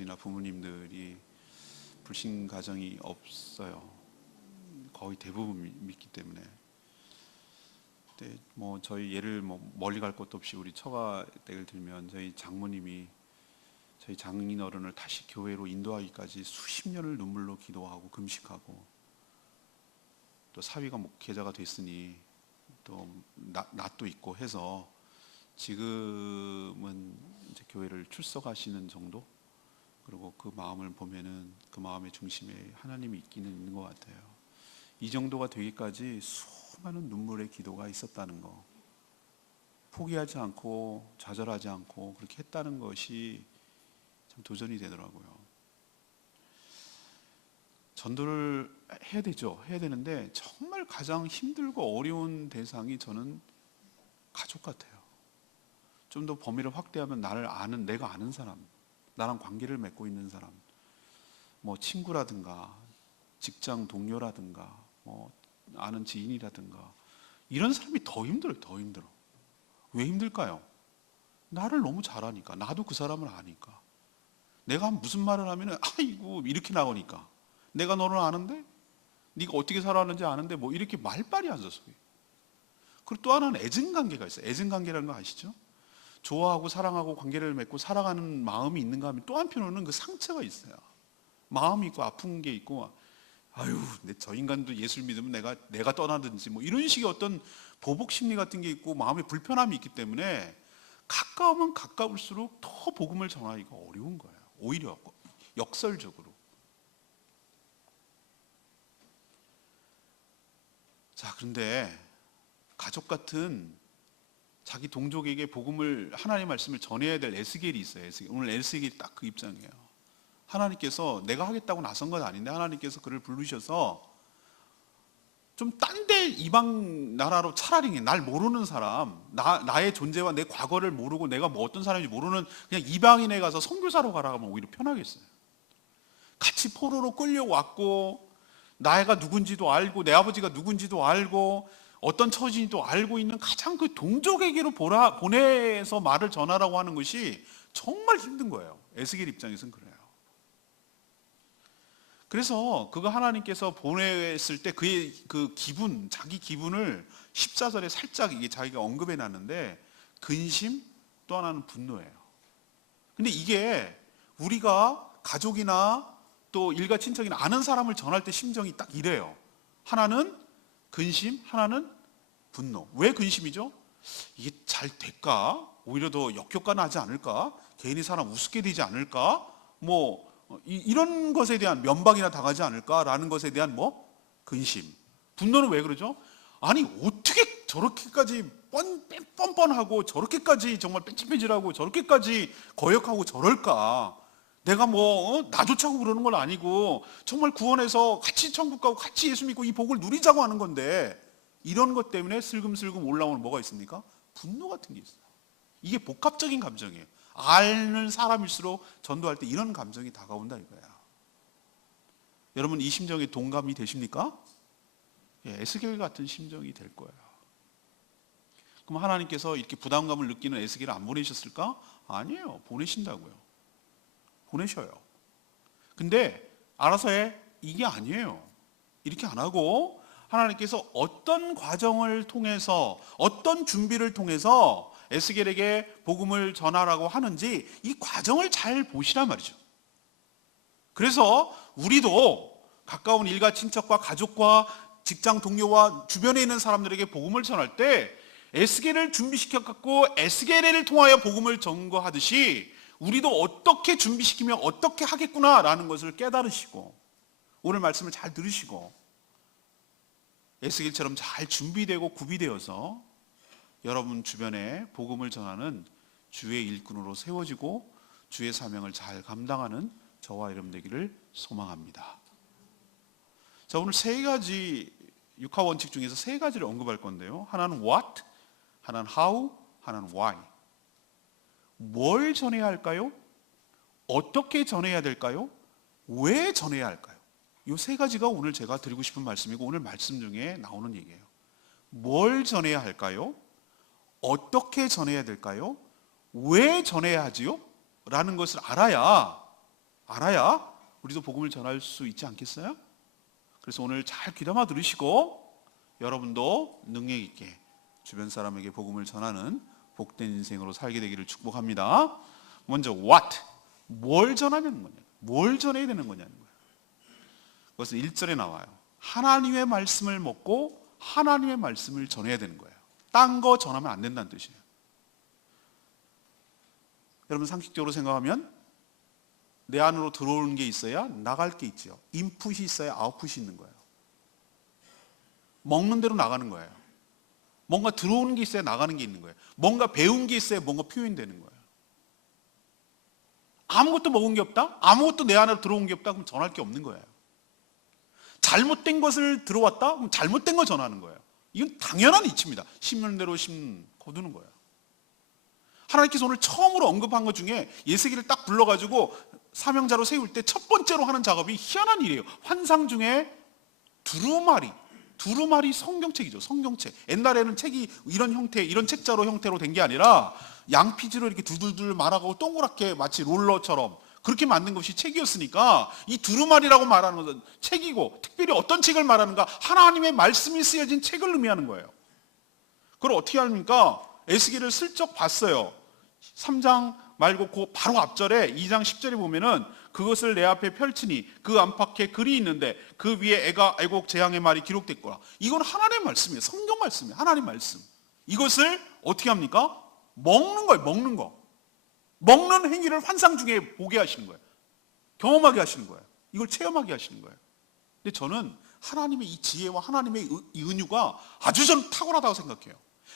이나 부모님들이 불신 가정이 없어요. 거의 대부분 믿기 때문에. 근데 뭐 저희 예를 멀리 갈 것도 없이 우리 처가댁을 들면 저희 장모님이 저희 장인어른을 다시 교회로 인도하기까지 수십 년을 눈물로 기도하고 금식하고, 또 사위가 목회자가 됐으니 또 낯도 있고 해서 지금은 이제 교회를 출석하시는 정도. 그리고 그 마음을 보면은 그 마음의 중심에 하나님이 있기는 있는 것 같아요. 이 정도가 되기까지 수많은 눈물의 기도가 있었다는 거, 포기하지 않고 좌절하지 않고 그렇게 했다는 것이 참 도전이 되더라고요. 전도를 해야 되죠. 해야 되는데 정말 가장 힘들고 어려운 대상이 저는 가족 같아요. 좀 더 범위를 확대하면 내가 아는 사람, 나랑 관계를 맺고 있는 사람, 뭐 친구라든가 직장 동료라든가 뭐 아는 지인이라든가, 이런 사람이 더 힘들어요. 더 힘들어. 왜 힘들까요? 나를 너무 잘 아니까. 나도 그 사람을 아니까. 내가 무슨 말을 하면 아이고 이렇게 나오니까. 내가 너를 아는데, 네가 어떻게 살아왔는지 아는데 뭐 이렇게 말빨이 안 서서. 그리고 또 하나는 애증관계가 있어요. 애증관계라는 거 아시죠? 좋아하고 사랑하고 관계를 맺고 살아가는 마음이 있는가 하면 또 한편으로는 그 상처가 있어요. 마음이 있고 아픈 게 있고, 아유 저 인간도 예수를 믿으면 내가 떠나든지 뭐 이런 식의 어떤 보복 심리 같은 게 있고 마음에 불편함이 있기 때문에 가까우면 가까울수록 더 복음을 전하기가 어려운 거예요. 오히려 역설적으로. 자, 그런데 가족 같은 자기 동족에게 복음을, 하나님의 말씀을 전해야 될 에스겔이 있어요. 오늘 에스겔이 딱 그 입장이에요. 하나님께서 내가 하겠다고 나선 건 아닌데 하나님께서 그를 부르셔서 좀 딴 데 이방 나라로, 차라리 날 모르는 사람, 나의 존재와 내 과거를 모르고 내가 뭐 어떤 사람인지 모르는 그냥 이방인에 가서 선교사로 가라 하면 오히려 편하겠어요. 같이 포로로 끌려왔고 나이가 누군지도 알고 내 아버지가 누군지도 알고 어떤 처지도 알고 있는 가장 그 동족에게로 보내서 말을 전하라고 하는 것이 정말 힘든 거예요. 에스겔 입장에서는 그래요. 그래서 그거 하나님께서 보냈을 때 그의 그 기분, 자기 기분을 14절에 살짝 이게 자기가 언급해 놨는데, 근심, 또 하나는 분노예요. 근데 이게 우리가 가족이나 또 일가 친척이나 아는 사람을 전할 때 심정이 딱 이래요. 하나는 근심, 하나는 분노. 왜 근심이죠? 이게 잘 될까? 오히려 더 역효과 나지 않을까? 괜히 사람 우습게 되지 않을까? 뭐 이런 것에 대한 면박이나 당하지 않을까라는 것에 대한 근심. 분노는 왜 그러죠? 아니 어떻게 저렇게까지 뻔뻔하고 저렇게까지 정말 뺀질뺀질하고 저렇게까지 거역하고 저럴까? 내가 나조차고 그러는 건 아니고 정말 구원해서 같이 천국 가고 같이 예수 믿고 이 복을 누리자고 하는 건데, 이런 것 때문에 슬금슬금 올라오는 뭐가 있습니까? 분노 같은 게 있어요. 이게 복합적인 감정이에요. 아는 사람일수록 전도할 때 이런 감정이 다가온다 이거야. 여러분 이 심정에 동감이 되십니까? 에스겔 같은 심정이 될 거예요. 그럼 하나님께서 이렇게 부담감을 느끼는 에스겔을 안 보내셨을까? 아니에요. 보내신다고요. 보내셔요. 근데 알아서 해, 이게 아니에요. 이렇게 안 하고 하나님께서 어떤 과정을 통해서, 어떤 준비를 통해서 에스겔에게 복음을 전하라고 하는지 이 과정을 잘 보시란 말이죠. 그래서 우리도 가까운 일가 친척과 가족과 직장 동료와 주변에 있는 사람들에게 복음을 전할 때 에스겔을 준비시켜 갖고 에스겔을 통하여 복음을 전거하듯이 우리도 어떻게 준비시키면 어떻게 하겠구나라는 것을 깨달으시고, 오늘 말씀을 잘 들으시고 에스겔처럼 잘 준비되고 구비되어서 여러분 주변에 복음을 전하는 주의 일꾼으로 세워지고 주의 사명을 잘 감당하는 저와 여러분 되기를 소망합니다. 자, 오늘 세 가지 육하 원칙 중에서 세 가지를 언급할 건데요. 하나는 what, 하나는 how, 하나는 why. 뭘 전해야 할까요? 어떻게 전해야 될까요? 왜 전해야 할까요? 이 세 가지가 오늘 제가 드리고 싶은 말씀이고 오늘 말씀 중에 나오는 얘기예요. 뭘 전해야 할까요? 어떻게 전해야 될까요? 왜 전해야 하지요? 라는 것을 알아야 알아야 우리도 복음을 전할 수 있지 않겠어요? 그래서 오늘 잘 귀담아 들으시고 여러분도 능력 있게 주변 사람에게 복음을 전하는 복된 인생으로 살게 되기를 축복합니다. 먼저 what? 뭘 전하는 거냐? 뭘 전해야 되는 거냐는 거예요. 그것은 1절에 나와요. 하나님의 말씀을 먹고 하나님의 말씀을 전해야 되는 거예요. 딴 거 전하면 안 된다는 뜻이에요. 여러분 상식적으로 생각하면 내 안으로 들어오는 게 있어야 나갈 게 있죠. 인풋이 있어야 아웃풋이 있는 거예요. 먹는 대로 나가는 거예요. 뭔가 들어오는 게 있어야 나가는 게 있는 거예요. 뭔가 배운 게 있어야 뭔가 표현되는 거예요. 아무것도 먹은 게 없다? 아무것도 내 안으로 들어온 게 없다? 그럼 전할 게 없는 거예요. 잘못된 것을 들어왔다? 그럼 잘못된 거 전하는 거예요. 이건 당연한 이치입니다. 심는 대로 거두는 거예요. 하나님께서 오늘 처음으로 언급한 것 중에 예수기를 딱 불러가지고 사명자로 세울 때 첫 번째로 하는 작업이 희한한 일이에요. 환상 중에 두루마리 성경책이죠. 성경책. 옛날에는 책이 이런 형태, 이런 책자로 형태로 된 게 아니라 양피지로 이렇게 두들두들 말아가고 동그랗게 마치 롤러처럼 그렇게 만든 것이 책이었으니까 이 두루마리라고 말하는 것은 책이고, 특별히 어떤 책을 말하는가? 하나님의 말씀이 쓰여진 책을 의미하는 거예요. 그걸 어떻게 합니까? 에스겔을 슬쩍 봤어요. 3장 말고 그 바로 앞절에 2장 10절에 보면은 그것을 내 앞에 펼치니 그 안팎에 글이 있는데 그 위에 애곡 재앙의 말이 기록됐구나. 이건 하나님의 말씀이에요. 성경 말씀이에요. 하나님 말씀. 이것을 어떻게 합니까? 먹는 거예요. 먹는 거. 먹는 행위를 환상 중에 보게 하시는 거예요. 경험하게 하시는 거예요. 이걸 체험하게 하시는 거예요. 근데 저는 하나님의 이 지혜와 하나님의 이 은유가 아주 저는 탁월하다고 생각해요.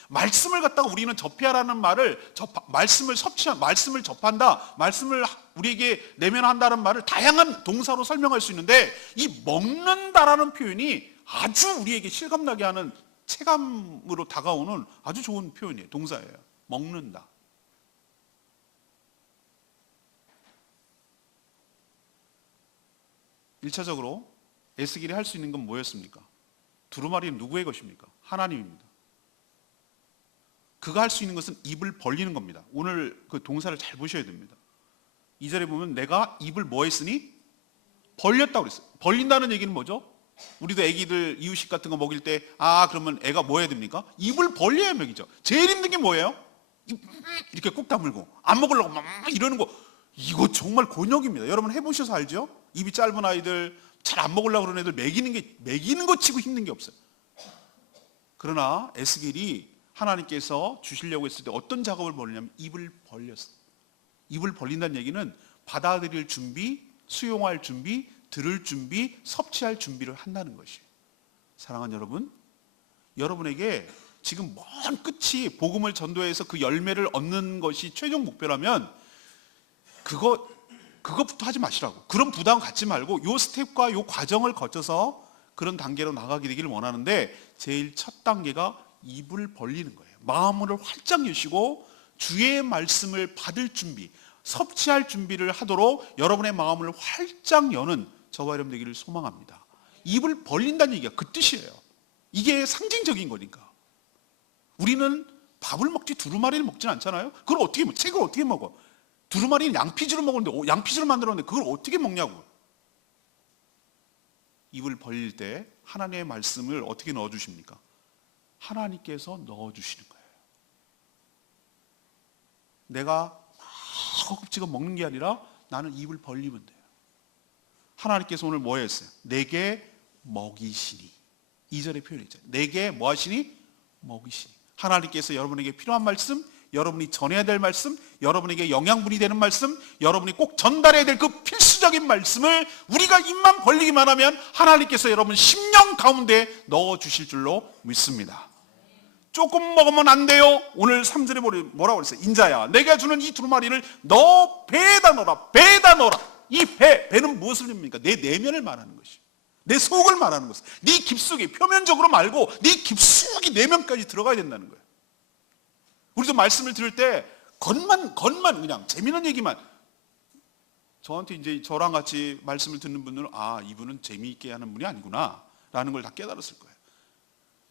말씀을 갖다가 우리는 접해야라는 말을 말씀을 접한다, 말씀을 우리에게 내면한다는 말을 다양한 동사로 설명할 수 있는데 이 먹는다라는 표현이 아주 우리에게 실감나게 하는 체감으로 다가오는 아주 좋은 표현이에요. 동사예요. 먹는다. 일차적으로 에스겔이 할 수 있는 건 뭐였습니까? 두루마리는 누구의 것입니까? 하나님입니다. 그가 할 수 있는 것은 입을 벌리는 겁니다. 오늘 그 동사를 잘 보셔야 됩니다. 2절에 보면 내가 입을 뭐 했으니? 벌렸다고 그랬어요. 벌린다는 얘기는 뭐죠? 우리도 애기들 이유식 같은 거 먹일 때 그러면 애가 뭐 해야 됩니까? 입을 벌려야 먹이죠. 제일 힘든 게 뭐예요? 이렇게 꾹 다물고 안 먹으려고 막 이러는 거. 이거 정말 곤욕입니다. 여러분 해보셔서 알죠? 입이 짧은 아이들, 잘 안 먹으려고 그러는 애들 먹이는 거 치고 힘든 게 없어요. 그러나 에스겔이 하나님께서 주시려고 했을 때 어떤 작업을 벌리냐면 입을 벌렸어요. 입을 벌린다는 얘기는 받아들일 준비, 수용할 준비, 들을 준비, 섭취할 준비를 한다는 것이에요. 사랑하는 여러분, 여러분에게 지금 먼 끝이 복음을 전도해서 그 열매를 얻는 것이 최종 목표라면 그것부터 하지 마시라고. 그런 부담 갖지 말고 요 스텝과 요 과정을 거쳐서 그런 단계로 나가게 되기를 원하는데 제일 첫 단계가 입을 벌리는 거예요. 마음을 활짝 여시고 주의 말씀을 받을 준비, 섭취할 준비를 하도록 여러분의 마음을 활짝 여는 저와 여러분 되기를 소망합니다. 입을 벌린다는 얘기가 그 뜻이에요. 이게 상징적인 거니까. 우리는 밥을 먹지 두루마리를 먹진 않잖아요. 그걸 어떻게 먹어? 책을 어떻게 먹어? 두루마리는 양피지로 먹었는데 양피지로 만들었는데 그걸 어떻게 먹냐고. 입을 벌릴 때 하나님의 말씀을 어떻게 넣어주십니까? 하나님께서 넣어주시는 거예요. 내가 허겁지겁 먹는 게 아니라 나는 입을 벌리면 돼요. 하나님께서 오늘 뭐 했어요? 내게 먹이시니. 2절의 표현이 있잖아요. 내게 뭐 하시니? 먹이시니. 하나님께서 여러분에게 필요한 말씀, 여러분이 전해야 될 말씀, 여러분에게 영양분이 되는 말씀, 여러분이 꼭 전달해야 될 그 필수적인 말씀을 우리가 입만 벌리기만 하면 하나님께서 여러분 심령 가운데 넣어주실 줄로 믿습니다. 조금 먹으면 안 돼요. 오늘 3절에 뭐라고 그랬어요? 인자야, 내가 주는 이 두루마리를 너 배에다 넣어라. 배에다 넣어라. 이 배는 무엇을 의미합니까? 내 내면을 말하는 것이에요. 내 속을 말하는 것이에요. 네 깊숙이, 표면적으로 말고 네 깊숙이 내면까지 들어가야 된다는 거예요. 우리도 말씀을 들을 때 겉만 그냥 재미있는 얘기만, 저한테 이제 저랑 같이 말씀을 듣는 분들은 이분은 재미있게 하는 분이 아니구나 라는 걸 다 깨달았을 거예요.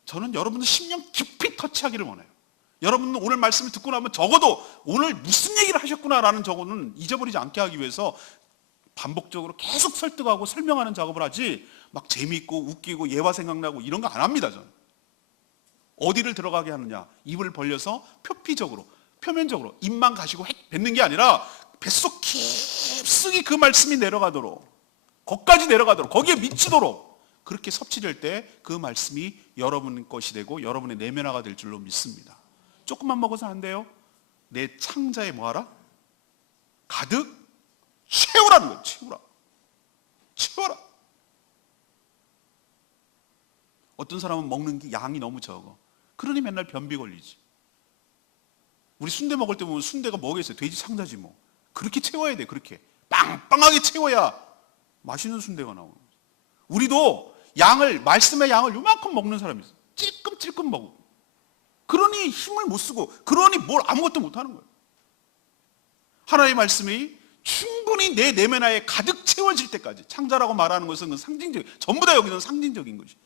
저는 여러분들 심령 깊이 터치하기를 원해요. 여러분은 오늘 말씀을 듣고 나면 적어도 오늘 무슨 얘기를 하셨구나라는 저거는 잊어버리지 않게 하기 위해서 반복적으로 계속 설득하고 설명하는 작업을 하지 막 재미있고 웃기고 예화 생각나고 이런 거 안 합니다. 저는. 어디를 들어가게 하느냐, 입을 벌려서 표피적으로 표면적으로 입만 가시고 뱉는 게 아니라 뱃속 깊숙이 그 말씀이 내려가도록, 거기까지 내려가도록, 거기에 미치도록 그렇게 섭취될 때 그 말씀이 여러분 것이 되고 여러분의 내면화가 될 줄로 믿습니다. 조금만 먹어서 안 돼요. 내 창자에 뭐하라? 가득 채우라는 거예요. 채우라. 채워라. 어떤 사람은 먹는 게 양이 너무 적어. 그러니 맨날 변비 걸리지. 우리 순대 먹을 때 보면 순대가 뭐겠어요? 돼지 창자지 뭐. 그렇게 채워야 돼. 그렇게 빵빵하게 채워야 맛있는 순대가 나오는 거예요. 우리도 말씀의 양을 요만큼 먹는 사람이 있어요. 찔끔찔끔 먹고. 그러니 힘을 못 쓰고, 그러니 뭘 아무것도 못 하는 거예요. 하나님의 말씀이 충분히 내 내면화에 가득 채워질 때까지, 창자라고 말하는 것은 그 상징적, 전부 다 여기는 상징적인 것이,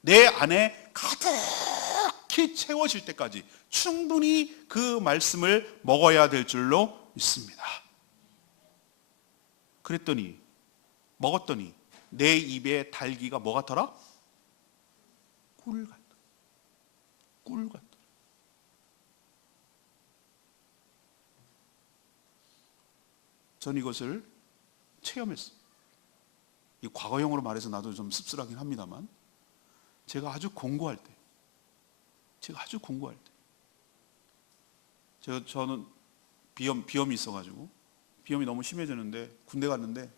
내 안에 가득히 채워질 때까지 충분히 그 말씀을 먹어야 될 줄로 믿습니다. 그랬더니, 먹었더니 내 입에 달기가 뭐 같더라? 꿀 같더라. 꿀 같더라. 전 이것을 체험했어요. 이 과거형으로 말해서 나도 좀 씁쓸하긴 합니다만, 제가 아주 공고할 때, 저는 비염이 있어가지고 비염이 너무 심해졌는데 군대 갔는데,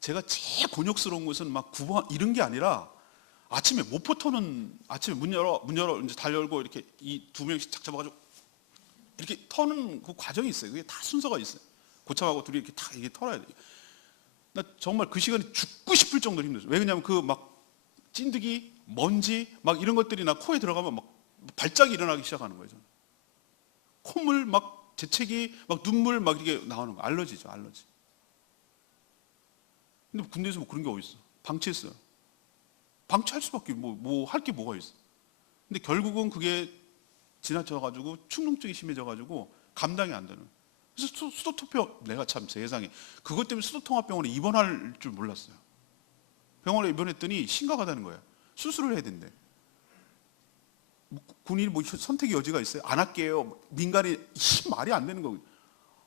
제가 제일 곤욕스러운 것은 막 구번 이런 게 아니라, 아침에 모포터는 아침에 문 열어 이제 달 열고 이렇게 이 두 명씩 착 잡아가지고 이렇게 터는 그 과정이 있어요. 그게 다 순서가 있어요. 고참하고 둘이 이렇게 다 이게 털어야 돼. 나 정말 그 시간이 죽고 싶을 정도로 힘들었어요. 왜냐하면 그 막 찐득이, 먼지 막 이런 것들이 나 코에 들어가면 막 발작이 일어나기 시작하는 거예요. 저는. 콧물 막 재채기 막 눈물 막 이게 나오는 거. 알러지죠, 알러지. 근데 군대에서 뭐 그런 게 어디 있어? 방치했어요. 방치할 수밖에 뭐 할 게 뭐가 있어? 근데 결국은 그게 지나쳐가지고 축농증이 심해져가지고 감당이 안 되는. 그래서 수도통병, 내가 참 세상에 그것 때문에 수도통합병원에 입원할 줄 몰랐어요. 병원에 입원했더니 심각하다는 거예요. 수술을 해야 된대. 군인이 뭐 선택의 여지가 있어요? 안 할게요. 민간이 말이 안 되는 거예요.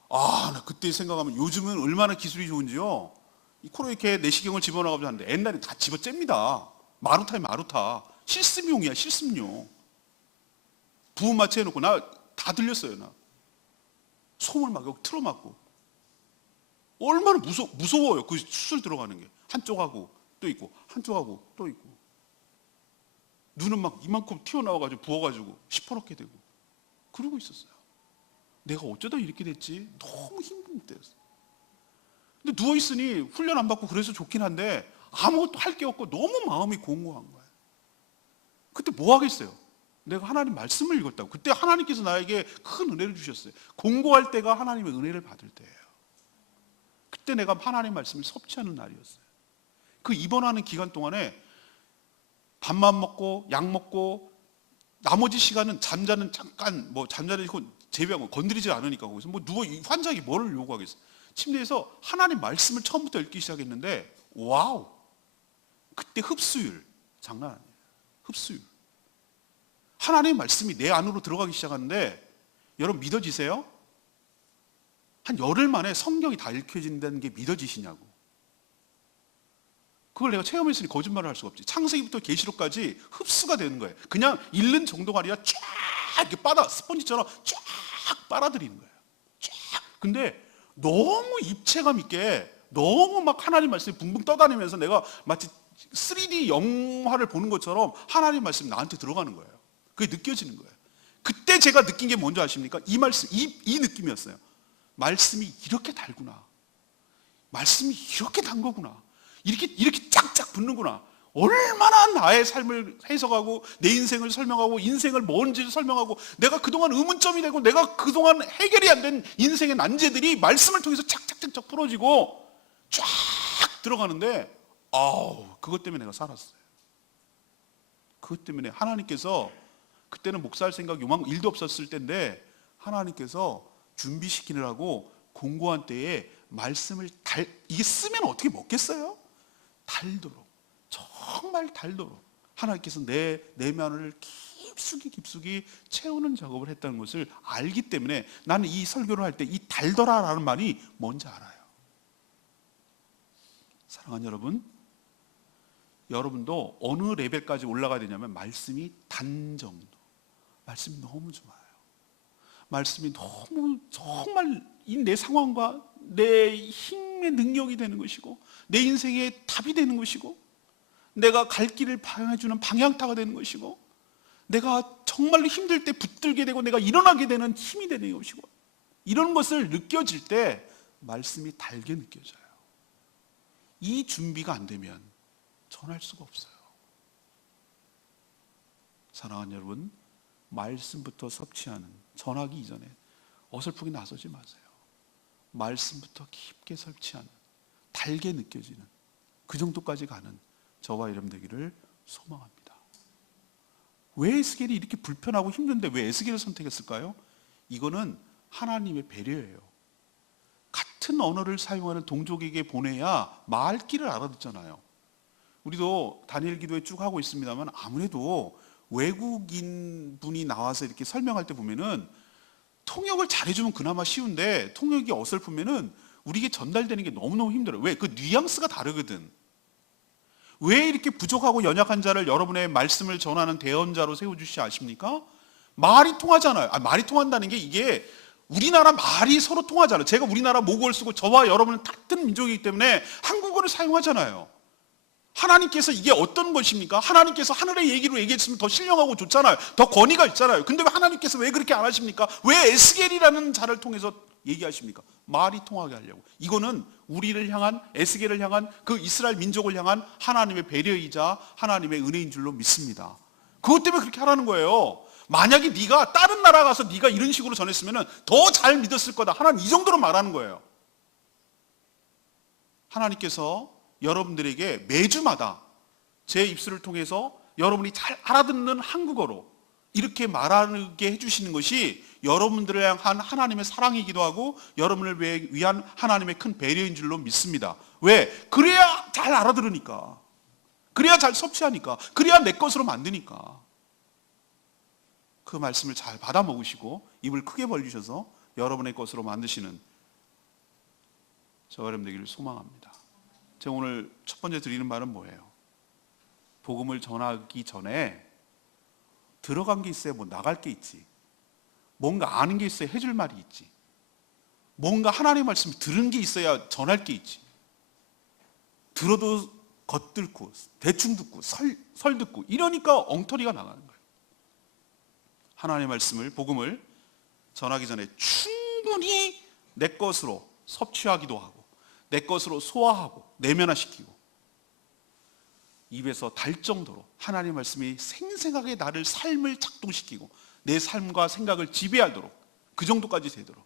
나 그때 생각하면 요즘은 얼마나 기술이 좋은지요. 이 코로 이렇게 내시경을 집어넣어가지고 하는데 옛날에 다 집어잽니다. 마루타에 마루타. 실습용이야, 실습용. 부음 마취 해놓고 나 다 들렸어요. 나 솜을 막 여기 틀어막고. 얼마나 무서워요. 그 수술 들어가는 게. 한쪽하고 또 있고 한쪽하고 또 있고. 눈은 막 이만큼 튀어나와가지고 부어가지고 시퍼렇게 되고 그러고 있었어요. 내가 어쩌다 이렇게 됐지? 너무 힘든 때였어요. 근데 누워있으니 훈련 안 받고 그래서 좋긴 한데 아무것도 할 게 없고 너무 마음이 공고한 거예요. 그때 뭐 하겠어요? 내가 하나님 말씀을 읽었다고. 그때 하나님께서 나에게 큰 은혜를 주셨어요. 공고할 때가 하나님의 은혜를 받을 때예요. 그때 내가 하나님 말씀을 섭취하는 날이었어요. 그 입원하는 기간 동안에 밥만 먹고 약 먹고 나머지 시간은 잠자는 잠깐 잠자는 제병 건드리지 않으니까 거기서 누워 환자에게 뭐를 요구하겠어요? 침대에서 하나님 말씀을 처음부터 읽기 시작했는데 와우, 그때 흡수율 장난 아니에요. 흡수율. 하나님의 말씀이 내 안으로 들어가기 시작하는데 여러분 믿어지세요? 한 열흘 만에 성경이 다 읽혀진다는 게 믿어지시냐고. 그걸 내가 체험했으니 거짓말을 할 수가 없지. 창세기부터 계시록까지 흡수가 되는 거예요. 그냥 읽는 정도가 아니라 쫙 이렇게 스펀지처럼 쫙 빨아들이는 거예요. 쫙. 근데 너무 입체감 있게 너무 막 하나님 말씀이 붕붕 떠다니면서 내가 마치 3D 영화를 보는 것처럼 하나님 말씀이 나한테 들어가는 거예요. 그게 느껴지는 거예요. 그때 제가 느낀 게 뭔지 아십니까? 이 말씀, 이 느낌이었어요. 말씀이 이렇게 달구나. 말씀이 이렇게 단 거구나. 이렇게 짝짝 붙는구나. 얼마나 나의 삶을 해석하고 내 인생을 설명하고 인생을 뭔지를 설명하고 내가 그동안 의문점이 되고 내가 그동안 해결이 안 된 인생의 난제들이 말씀을 통해서 착착착착 풀어지고 쫙 들어가는데 그것 때문에 내가 살았어요. 그것 때문에 하나님께서 그때는 목사할 생각 요만 1도 없었을 때인데 하나님께서 준비시키느라고 공고한 때에 말씀을 이게 쓰면 어떻게 먹겠어요? 달도록, 정말 달도록 하나님께서 내 내면을 깊숙이 채우는 작업을 했다는 것을 알기 때문에 나는 이 설교를 할 때 이 달더라라는 말이 뭔지 알아요. 사랑하는 여러분, 여러분도 어느 레벨까지 올라가야 되냐면 말씀이 단 정도, 말씀이 너무 좋아요. 말씀이 너무 정말 내 상황과 내 힘의 능력이 되는 것이고 내 인생의 답이 되는 것이고 내가 갈 길을 방해해주는 방향타가 되는 것이고 내가 정말로 힘들 때 붙들게 되고 내가 일어나게 되는 힘이 되는 것이고 이런 것을 느껴질 때 말씀이 달게 느껴져요. 이 준비가 안 되면 전할 수가 없어요. 사랑하는 여러분, 말씀부터 섭취하는, 전하기 이전에 어설프게 나서지 마세요. 말씀부터 깊게 섭취하는, 달게 느껴지는 그 정도까지 가는 저와 여러분 되기를 소망합니다. 왜 에스겔이 이렇게 불편하고 힘든데 왜 에스겔을 선택했을까요? 이거는 하나님의 배려예요. 같은 언어를 사용하는 동족에게 보내야 말귀를 알아듣잖아요. 우리도 다니엘 기도회 쭉 하고 있습니다만 아무래도 외국인 분이 나와서 이렇게 설명할 때 보면은 통역을 잘해주면 그나마 쉬운데 통역이 어설프면은 우리에게 전달되는 게 너무너무 힘들어요. 왜? 그 뉘앙스가 다르거든. 왜 이렇게 부족하고 연약한 자를 여러분의 말씀을 전하는 대언자로 세워주시지 아십니까? 말이 통하잖아요. 말이 통한다는 게 이게 우리나라 말이 서로 통하잖아요. 제가 우리나라 모국어를 쓰고 저와 여러분은 같은 민족이기 때문에 한국어를 사용하잖아요. 하나님께서 이게 어떤 것입니까? 하나님께서 하늘의 얘기로 얘기했으면 더 신령하고 좋잖아요. 더 권위가 있잖아요. 근데 왜 하나님께서 왜 그렇게 안 하십니까? 왜 에스겔이라는 자를 통해서 얘기하십니까? 말이 통하게 하려고. 이거는 우리를 향한, 에스겔을 향한, 그 이스라엘 민족을 향한 하나님의 배려이자 하나님의 은혜인 줄로 믿습니다. 그것 때문에 그렇게 하라는 거예요. 만약에 네가 다른 나라 가서 네가 이런 식으로 전했으면 더 잘 믿었을 거다. 하나님 이 정도로 말하는 거예요. 하나님께서 여러분들에게 매주마다 제 입술을 통해서 여러분이 잘 알아듣는 한국어로 이렇게 말하게 해주시는 것이 여러분들을 향한 하나님의 사랑이기도 하고 여러분을 위한 하나님의 큰 배려인 줄로 믿습니다. 왜? 그래야 잘 알아들으니까. 그래야 잘 섭취하니까. 그래야 내 것으로 만드니까. 그 말씀을 잘 받아 먹으시고 입을 크게 벌리셔서 여러분의 것으로 만드시는 저와 여러분 되기를 소망합니다. 제가 오늘 첫 번째 드리는 말은 뭐예요? 복음을 전하기 전에 들어간 게 있어야 뭐 나갈 게 있지. 뭔가 아는 게 있어야 해줄 말이 있지. 뭔가 하나님의 말씀을 들은 게 있어야 전할 게 있지. 들어도 겉듣고 대충 듣고 설 듣고 이러니까 엉터리가 나가는 거예요. 하나님의 말씀을, 복음을 전하기 전에 충분히 내 것으로 섭취하기도 하고 내 것으로 소화하고 내면화시키고 입에서 달 정도로 하나님의 말씀이 생생하게 나를 삶을 작동시키고 내 삶과 생각을 지배하도록 그 정도까지 되도록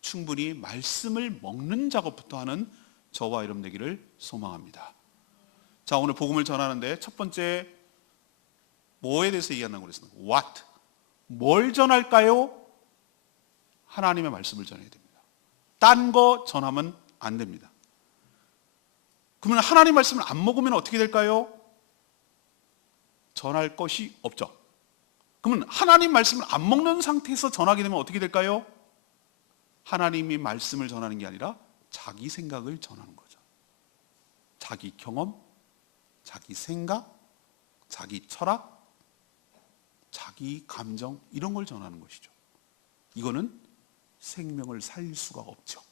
충분히 말씀을 먹는 작업부터 하는 저와 여러분 되기를 소망합니다. 자, 오늘 복음을 전하는데 첫 번째 뭐에 대해서 얘기한다고 그랬습니까? What? 뭘 전할까요? 하나님의 말씀을 전해야 됩니다. 딴 거 전하면 안 됩니다. 그러면 하나님 말씀을 안 먹으면 어떻게 될까요? 전할 것이 없죠. 그러면 하나님 말씀을 안 먹는 상태에서 전하게 되면 어떻게 될까요? 하나님이 말씀을 전하는 게 아니라 자기 생각을 전하는 거죠. 자기 경험, 자기 생각, 자기 철학, 자기 감정 이런 걸 전하는 것이죠. 이거는 생명을 살릴 수가 없죠.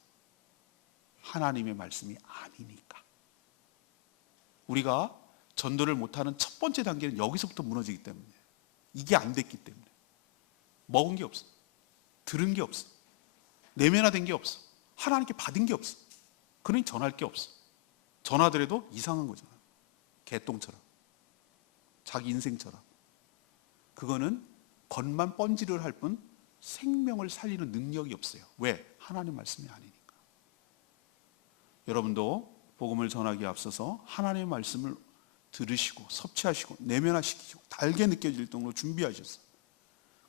하나님의 말씀이 아니니까. 우리가 전도를 못하는 첫 번째 단계는 여기서부터 무너지기 때문에 이게 안 됐기 때문에 먹은 게 없어. 들은 게 없어. 내면화된 게 없어. 하나님께 받은 게 없어. 그러니 전할 게 없어. 전하더라도 이상한 거잖아. 개똥처럼. 자기 인생처럼. 그거는 겉만 번지를 할 뿐 생명을 살리는 능력이 없어요. 왜? 하나님 말씀이 아니니까. 여러분도 복음을 전하기에 앞서서 하나님의 말씀을 들으시고 섭취하시고 내면화시키고 달게 느껴질 정도로 준비하셔서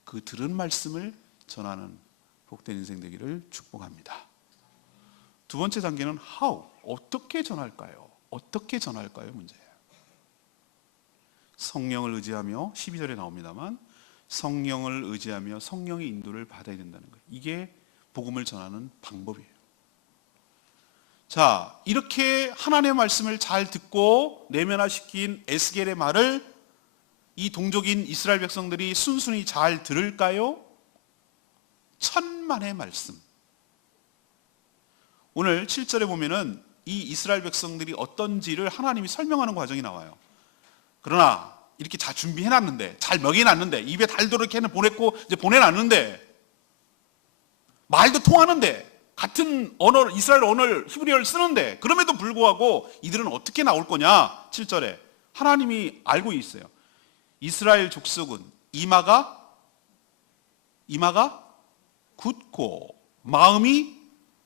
그 들은 말씀을 전하는 복된 인생 되기를 축복합니다. 두 번째 단계는 how, 어떻게 전할까요? 어떻게 전할까요? 문제예요. 성령을 의지하며 12절에 나옵니다만 성령을 의지하며 성령의 인도를 받아야 된다는 거예요. 이게 복음을 전하는 방법이에요. 자, 이렇게 하나님의 말씀을 잘 듣고 내면화시킨 에스겔의 말을 이 동족인 이스라엘 백성들이 순순히 잘 들을까요? 천만의 말씀. 오늘 7절에 보면은 이 이스라엘 백성들이 어떤지를 하나님이 설명하는 과정이 나와요. 그러나 이렇게 잘 준비해놨는데, 잘 먹여놨는데, 입에 달도록 해는 보냈고 이제 보내놨는데, 말도 통하는데, 같은 언어, 이스라엘 언어를 히브리어를 쓰는데, 그럼에도 불구하고 이들은 어떻게 나올 거냐? 7절에 하나님이 알고 있어요. 이스라엘 족속은 이마가 굳고 마음이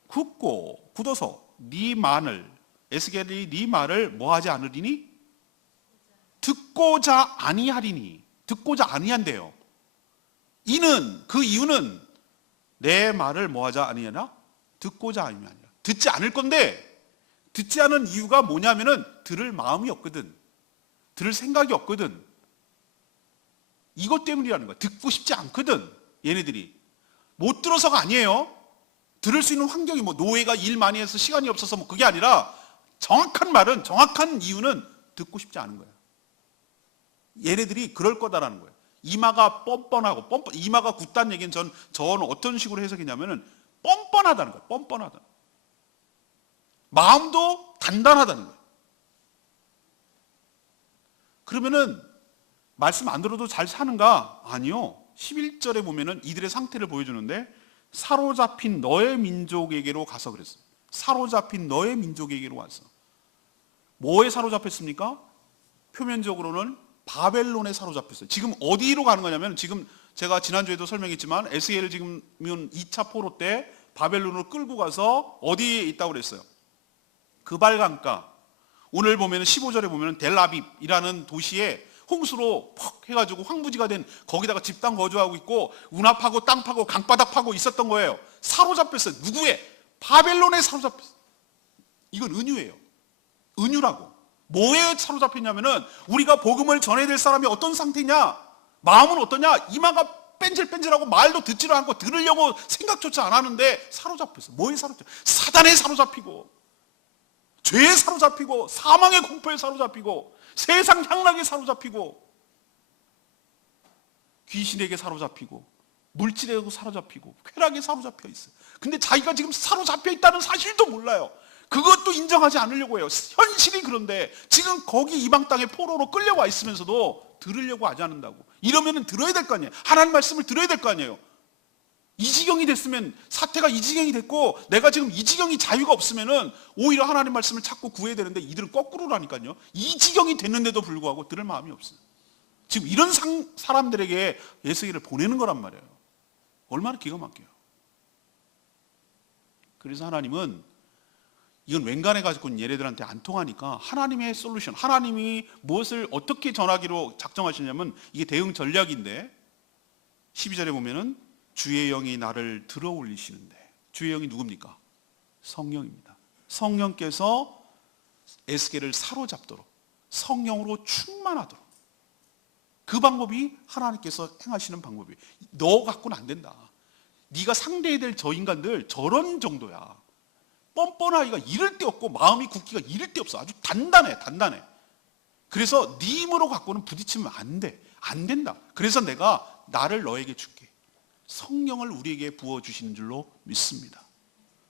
굳고 굳어서 네 말을, 에스겔이 네 말을 뭐하지 않으리니? 듣고자 아니하리니. 듣고자 아니한대요. 그 이유는 내 말을 뭐하자 아니하나? 듣고자 아니하냐. 듣지 않을 건데, 듣지 않은 이유가 뭐냐면은 들을 마음이 없거든. 들을 생각이 없거든. 이것 때문이라는 거야. 듣고 싶지 않거든. 얘네들이 못 들어서가 아니에요. 들을 수 있는 환경이 뭐 노예가 일 많이 해서 시간이 없어서 뭐 그게 아니라, 정확한 이유는 듣고 싶지 않은 거야. 얘네들이 그럴 거다라는 거예요. 이마가 뻔뻔하고, 이마가 굳다는 얘기는 저는 어떤 식으로 해석이냐면은 뻔뻔하다는 거예요. 뻔뻔하다. 마음도 단단하다는 거예요. 그러면은 말씀 안 들어도 잘 사는가? 아니요. 11절에 보면은 이들의 상태를 보여주는데, 사로잡힌 너의 민족에게로 가서 그랬어요. 사로잡힌 너의 민족에게로 와서. 뭐에 사로잡혔습니까? 표면적으로는 바벨론에 사로잡혔어요. 지금 어디로 가는 거냐면, 지금 제가 지난주에도 설명했지만 에스겔을 지금 2차 포로 때 바벨론으로 끌고 가서 어디에 있다고 그랬어요? 그발강가. 오늘 보면 15절에 보면 델아빕이라는 도시에 홍수로 퍽 해가지고 황무지가 된, 거기다가 집단 거주하고 있고 운하 파고 땅 파고 강바닥 파고 있었던 거예요. 사로잡혔어요. 누구에? 바벨론에 사로잡혔어요. 이건 은유예요. 은유라고. 뭐에 사로잡혔냐면은, 우리가 복음을 전해야 될 사람이 어떤 상태냐, 마음은 어떠냐, 이마가 뺀질뺀질하고 말도 듣지를 않고 들으려고 생각조차 안 하는데 사로잡혔어. 뭐에 사로잡혀? 사단에 사로잡히고, 죄에 사로잡히고, 사망의 공포에 사로잡히고, 세상 향락에 사로잡히고, 귀신에게 사로잡히고, 물질에도 사로잡히고, 쾌락에 사로잡혀 있어요. 근데 자기가 지금 사로잡혀 있다는 사실도 몰라요. 그것도 인정하지 않으려고 해요. 현실이 그런데 지금 거기 이방 땅에 포로로 끌려와 있으면서도 들으려고 하지 않는다고. 이러면은 들어야 될 거 아니에요. 하나님 말씀을 들어야 될 거 아니에요. 이 지경이 됐으면, 사태가 이 지경이 됐고 내가 지금 이 지경이 자유가 없으면은 오히려 하나님 말씀을 찾고 구해야 되는데, 이들은 거꾸로라니까요. 이 지경이 됐는데도 불구하고 들을 마음이 없어요. 지금 이런 사람들에게 에스겔을 보내는 거란 말이에요. 얼마나 기가 막혀요. 그래서 하나님은 이건 웬간해가지고 얘네들한테 안 통하니까 하나님의 솔루션, 하나님이 무엇을 어떻게 전하기로 작정하시냐면, 이게 대응 전략인데 12절에 보면은 주의 영이 나를 들어 올리시는데, 주의 영이 누굽니까? 성령입니다. 성령께서 에스겔을 사로잡도록, 성령으로 충만하도록, 그 방법이 하나님께서 행하시는 방법이에요. 너 갖고는 안 된다. 네가 상대해야 될 저 인간들 저런 정도야. 뻔뻔하기가 이를 데 없고 마음이 굳기가 이를 데 없어. 아주 단단해. 그래서 네 힘으로 갖고는 부딪히면 안 돼. 안 된다. 그래서 내가 나를 너에게 줄게. 성령을 우리에게 부어주시는 줄로 믿습니다.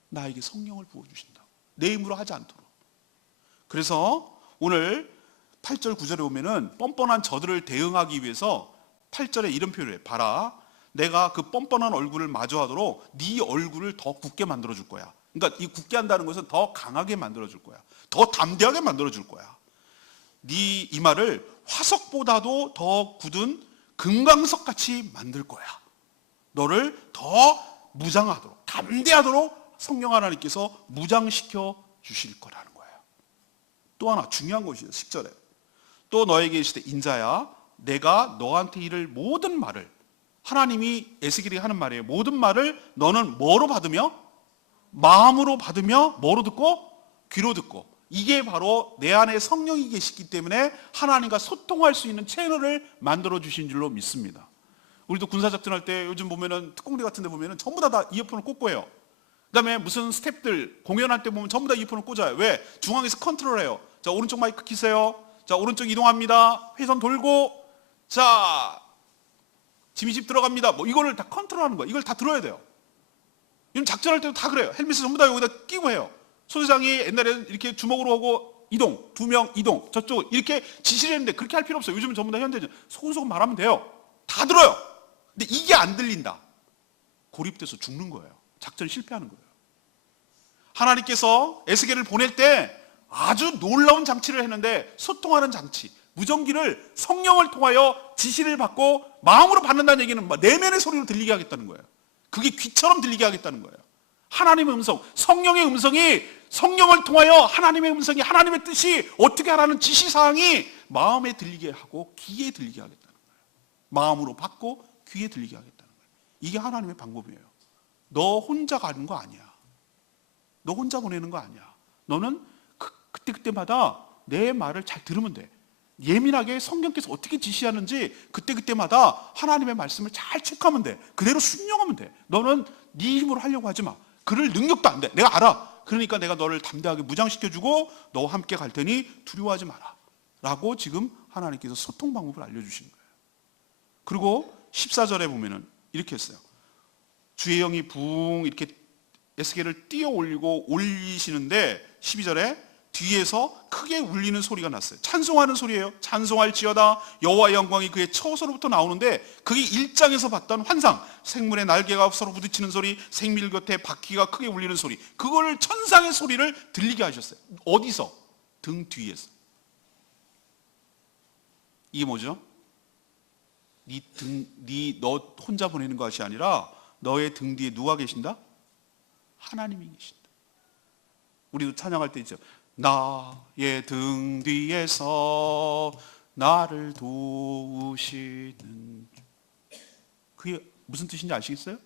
나에게 성령을 부어주신다. 내 힘으로 하지 않도록. 그래서 오늘 8절 9절에 보면은 뻔뻔한 저들을 대응하기 위해서 8절에 이런 표현을 해. 봐라, 내가 그 뻔뻔한 얼굴을 마주하도록 네 얼굴을 더 굳게 만들어 줄 거야. 그러니까 이 굳게 한다는 것은 더 강하게 만들어 줄 거야. 더 담대하게 만들어 줄 거야. 네 이마를 화석보다도 더 굳은 금강석 같이 만들 거야. 너를 더 무장하도록, 담대하도록 성령 하나님께서 무장시켜 주실 거라는 거예요. 또 하나 중요한 것이에요. 10절에 또 너에게 이르시되 인자야, 내가 너한테 이를 모든 말을, 하나님이 에스겔이 하는 말이에요. 모든 말을 너는 뭐로 받으며? 마음으로 받으며 뭐로 듣고? 귀로 듣고. 이게 바로 내 안에 성령이 계시기 때문에 하나님과 소통할 수 있는 채널을 만들어 주신 줄로 믿습니다. 우리도 군사작전할 때 요즘 보면은 특공대 같은 데 보면은 전부 다 이어폰을 꽂고 해요. 그 다음에 무슨 스태프들 공연할 때 보면 전부 다 이어폰을 꽂아요. 왜? 중앙에서 컨트롤해요. 자, 오른쪽 마이크 키세요. 자, 오른쪽 이동합니다. 회선 돌고, 자, 지미집 들어갑니다. 뭐 이거를 다 컨트롤하는 거예요. 이걸 다 들어야 돼요. 이런 작전할 때도 다 그래요. 헬멧을 전부 다 여기다 끼고 해요. 소대장이 옛날에는 이렇게 주먹으로 하고 이동, 2명 이동, 저쪽 이렇게 지시를 했는데 그렇게 할 필요 없어요. 요즘은 전부 다 현대전. 소근소근 말하면 돼요. 다 들어요. 근데 이게 안 들린다. 고립돼서 죽는 거예요. 작전 실패하는 거예요. 하나님께서 에스겔을 보낼 때 아주 놀라운 장치를 했는데, 소통하는 장치, 무전기를 성령을 통하여 지시를 받고 마음으로 받는다는 얘기는 내면의 소리로 들리게 하겠다는 거예요. 그게 귀처럼 들리게 하겠다는 거예요. 하나님의 음성, 성령의 음성이, 성령을 통하여 하나님의 음성이, 하나님의 뜻이 어떻게 하라는 지시사항이 마음에 들리게 하고 귀에 들리게 하겠다는 거예요. 마음으로 받고 귀에 들리게 하겠다는 거예요. 이게 하나님의 방법이에요. 너 혼자 가는 거 아니야. 너 혼자 보내는 거 아니야. 너는 그때마다 내 말을 잘 들으면 돼. 예민하게 성령께서 어떻게 지시하는지 그때마다 하나님의 말씀을 잘 체크하면 돼. 그대로 순종하면 돼. 너는 네 힘으로 하려고 하지 마. 그럴 능력도 안 돼. 내가 알아. 그러니까 내가 너를 담대하게 무장시켜주고 너와 함께 갈 테니 두려워하지 마라 라고 지금 하나님께서 소통 방법을 알려주시는 거예요. 그리고 14절에 보면은 이렇게 했어요. 주의 영이 붕 이렇게 에스겔을 띄어 올리고 올리시는데 12절에 뒤에서 크게 울리는 소리가 났어요. 찬송하는 소리예요. 찬송할지어다 여호와의 영광이 그의 처소로부터 나오는데, 그게 1장에서 봤던 환상, 생물의 날개가 서로 부딪히는 소리, 생밀 곁에 바퀴가 크게 울리는 소리, 그걸 천상의 소리를 들리게 하셨어요. 어디서? 등 뒤에서. 이게 뭐죠? 너 혼자 보내는 것이 아니라 너의 등 뒤에 누가 계신다? 하나님이 계신다. 우리도 찬양할 때 있죠. 나의 등 뒤에서 나를 도우시는. 그게 무슨 뜻인지 아시겠어요?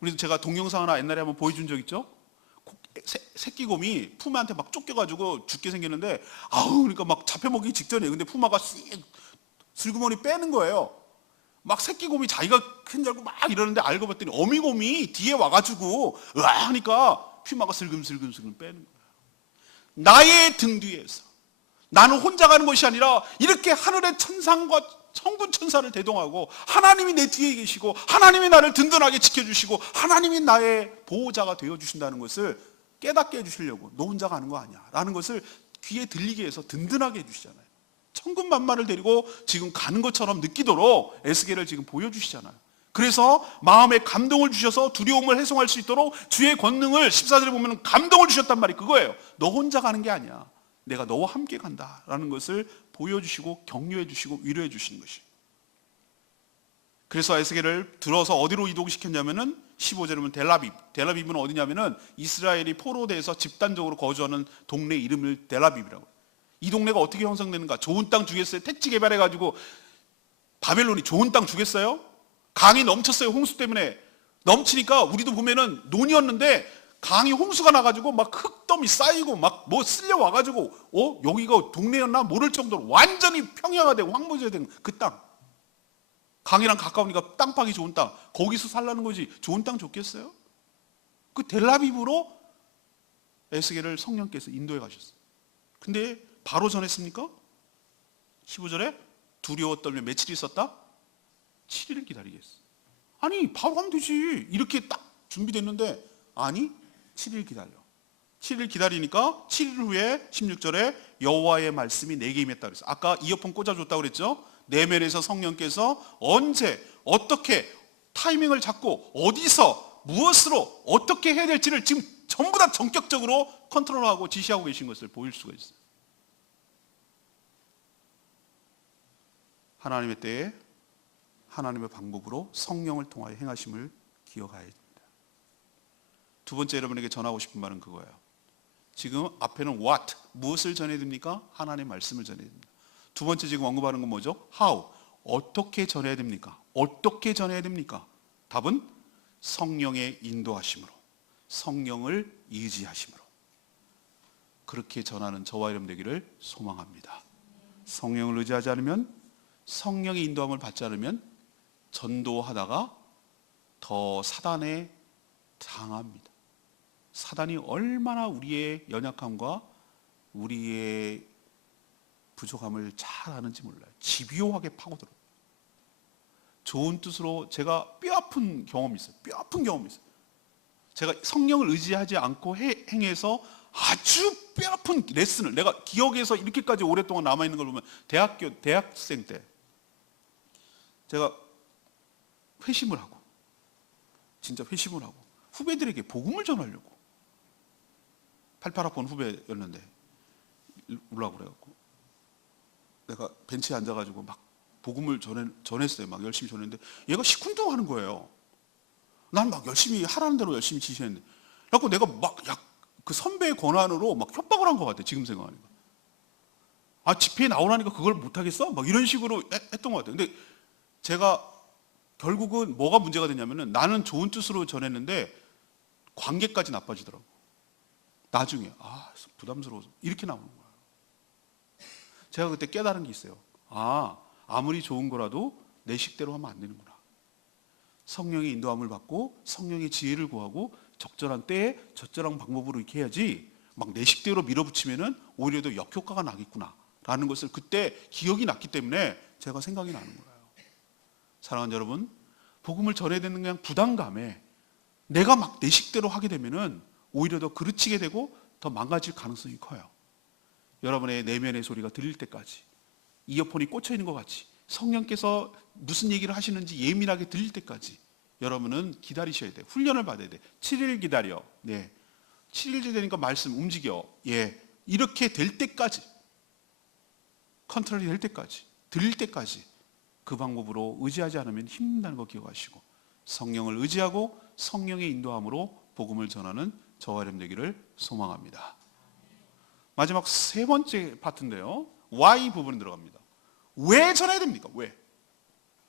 우리도 제가 동영상 하나 옛날에 한번 보여준 적 있죠? 새끼곰이 푸마한테 막 쫓겨가지고 죽게 생겼는데, 그러니까 막 잡혀먹기 직전이에요. 근데 푸마가 슬그머니 빼는 거예요. 막 새끼곰이 자기가 큰 줄 알고 막 이러는데 알고 봤더니 어미곰이 뒤에 와가지고 으아 하니까 푸마가 슬금슬금 빼는 거예요. 나의 등 뒤에서 나는 혼자 가는 것이 아니라 이렇게 하늘의 천상과 천군 천사를 대동하고 하나님이 내 뒤에 계시고 하나님이 나를 든든하게 지켜주시고 하나님이 나의 보호자가 되어주신다는 것을 깨닫게 해주시려고, 너 혼자 가는 거 아니야 라는 것을 귀에 들리게 해서 든든하게 해주시잖아요. 천군만마를 데리고 지금 가는 것처럼 느끼도록 에스겔을 지금 보여주시잖아요. 그래서 마음에 감동을 주셔서 두려움을 해소할 수 있도록 주의 권능을 14절에 보면 감동을 주셨단 말이 그거예요. 너 혼자 가는 게 아니야. 내가 너와 함께 간다라는 것을 보여주시고 격려해 주시고 위로해 주시는 것이. 그래서 에스겔을 들어서 어디로 이동시켰냐면은 15절에 보면 델아비브는 어디냐면은 이스라엘이 포로돼서 집단적으로 거주하는 동네 이름을 델아비브라고. 이 동네가 어떻게 형성되는가? 좋은 땅 주겠어요? 택지 개발해가지고 바벨론이 좋은 땅 주겠어요? 강이 넘쳤어요. 홍수 때문에 넘치니까 우리도 보면은 논이었는데 강이 홍수가 나가지고 막 흙더미 쌓이고 막 뭐 쓸려 와가지고 여기가 동네였나 모를 정도로 완전히 평야화되고 황무지되는 그 땅. 강이랑 가까우니까 땅 파기 좋은 땅. 거기서 살라는 거지. 좋은 땅 좋겠어요? 그 델아비브로 에스겔을 성령께서 인도해 가셨어요. 근데 바로 전했습니까? 15절에 두려워 떨며 며칠 있었다? 7일을 기다리겠어. 아니 바로 하면 되지. 이렇게 딱 준비됐는데 아니 7일 기다려. 7일 기다리니까 7일 후에 16절에 여호와의 말씀이 내게 임했다 그랬어. 아까 이어폰 꽂아줬다고 그랬죠? 내면에서 성령께서 언제 어떻게 타이밍을 잡고 어디서 무엇으로 어떻게 해야 될지를 지금 전부 다 전격적으로 컨트롤하고 지시하고 계신 것을 보일 수가 있어요. 하나님의 때에 하나님의 방법으로 성령을 통하여 행하심을 기억해야 됩니다. 두 번째 여러분에게 전하고 싶은 말은 그거예요. 지금 앞에는 what, 무엇을 전해야 됩니까? 하나님의 말씀을 전해야 됩니다. 두 번째 지금 언급하는 건 뭐죠? how, 어떻게 전해야 됩니까? 어떻게 전해야 됩니까? 답은 성령의 인도하심으로, 성령을 의지하심으로 그렇게 전하는 저와 여러분 되기를 소망합니다. 성령을 의지하지 않으면, 성령의 인도함을 받지 않으면 전도하다가 더 사단에 당합니다. 사단이 얼마나 우리의 연약함과 우리의 부족함을 잘 아는지 몰라요. 집요하게 파고들어요. 좋은 뜻으로 제가 뼈아픈 경험이 있어요. 뼈아픈 경험이 있어요. 제가 성령을 의지하지 않고 행해서 아주 뼈아픈 레슨을, 내가 기억에서 이렇게까지 오랫동안 남아있는 걸 보면 대학생 때 제가 회심을 하고, 진짜 회심을 하고 후배들에게 복음을 전하려고, 88학번 후배였는데 울라고 그래갖고 내가 벤치에 앉아가지고 막 복음을 전했어요. 막 열심히 전했는데 얘가 시큰둥하는 거예요. 난 막 열심히 하라는 대로 열심히 지시했는데, 그래갖고 내가 막 그 선배의 권한으로 막 협박을 한 것 같아. 지금 생각하니까. 아, 집회에 나오라니까 그걸 못하겠어? 막 이런 식으로 했던 것 같아요. 근데 제가 결국은 뭐가 문제가 되냐면은, 나는 좋은 뜻으로 전했는데 관계까지 나빠지더라고. 나중에 부담스러워서 이렇게 나오는 거예요. 제가 그때 깨달은 게 있어요. 아무리 좋은 거라도 내 식대로 하면 안 되는구나. 성령의 인도함을 받고 성령의 지혜를 구하고 적절한 때에 적절한 방법으로 이렇게 해야지, 막 내 식대로 밀어붙이면은 오히려 더 역효과가 나겠구나 라는 것을 그때 기억이 났기 때문에 제가 생각이 나는 거예요. 사랑하는 여러분, 복음을 전해야 되는 그냥 부담감에 내가 막 내 식대로 하게 되면은 오히려 더 그르치게 되고 더 망가질 가능성이 커요. 여러분의 내면의 소리가 들릴 때까지, 이어폰이 꽂혀 있는 것 같이 성령께서 무슨 얘기를 하시는지 예민하게 들릴 때까지 여러분은 기다리셔야 돼. 훈련을 받아야 돼. 7일 기다려. 네. 7일째 되니까 말씀 움직여. 예. 이렇게 될 때까지, 컨트롤이 될 때까지, 들릴 때까지 그 방법으로 의지하지 않으면 힘든다는 거 기억하시고, 성령을 의지하고 성령의 인도함으로 복음을 전하는 저와 여러분 되기를 소망합니다. 마지막 세 번째 파트인데요, why 부분이 들어갑니다. 왜 전해야 됩니까? 왜?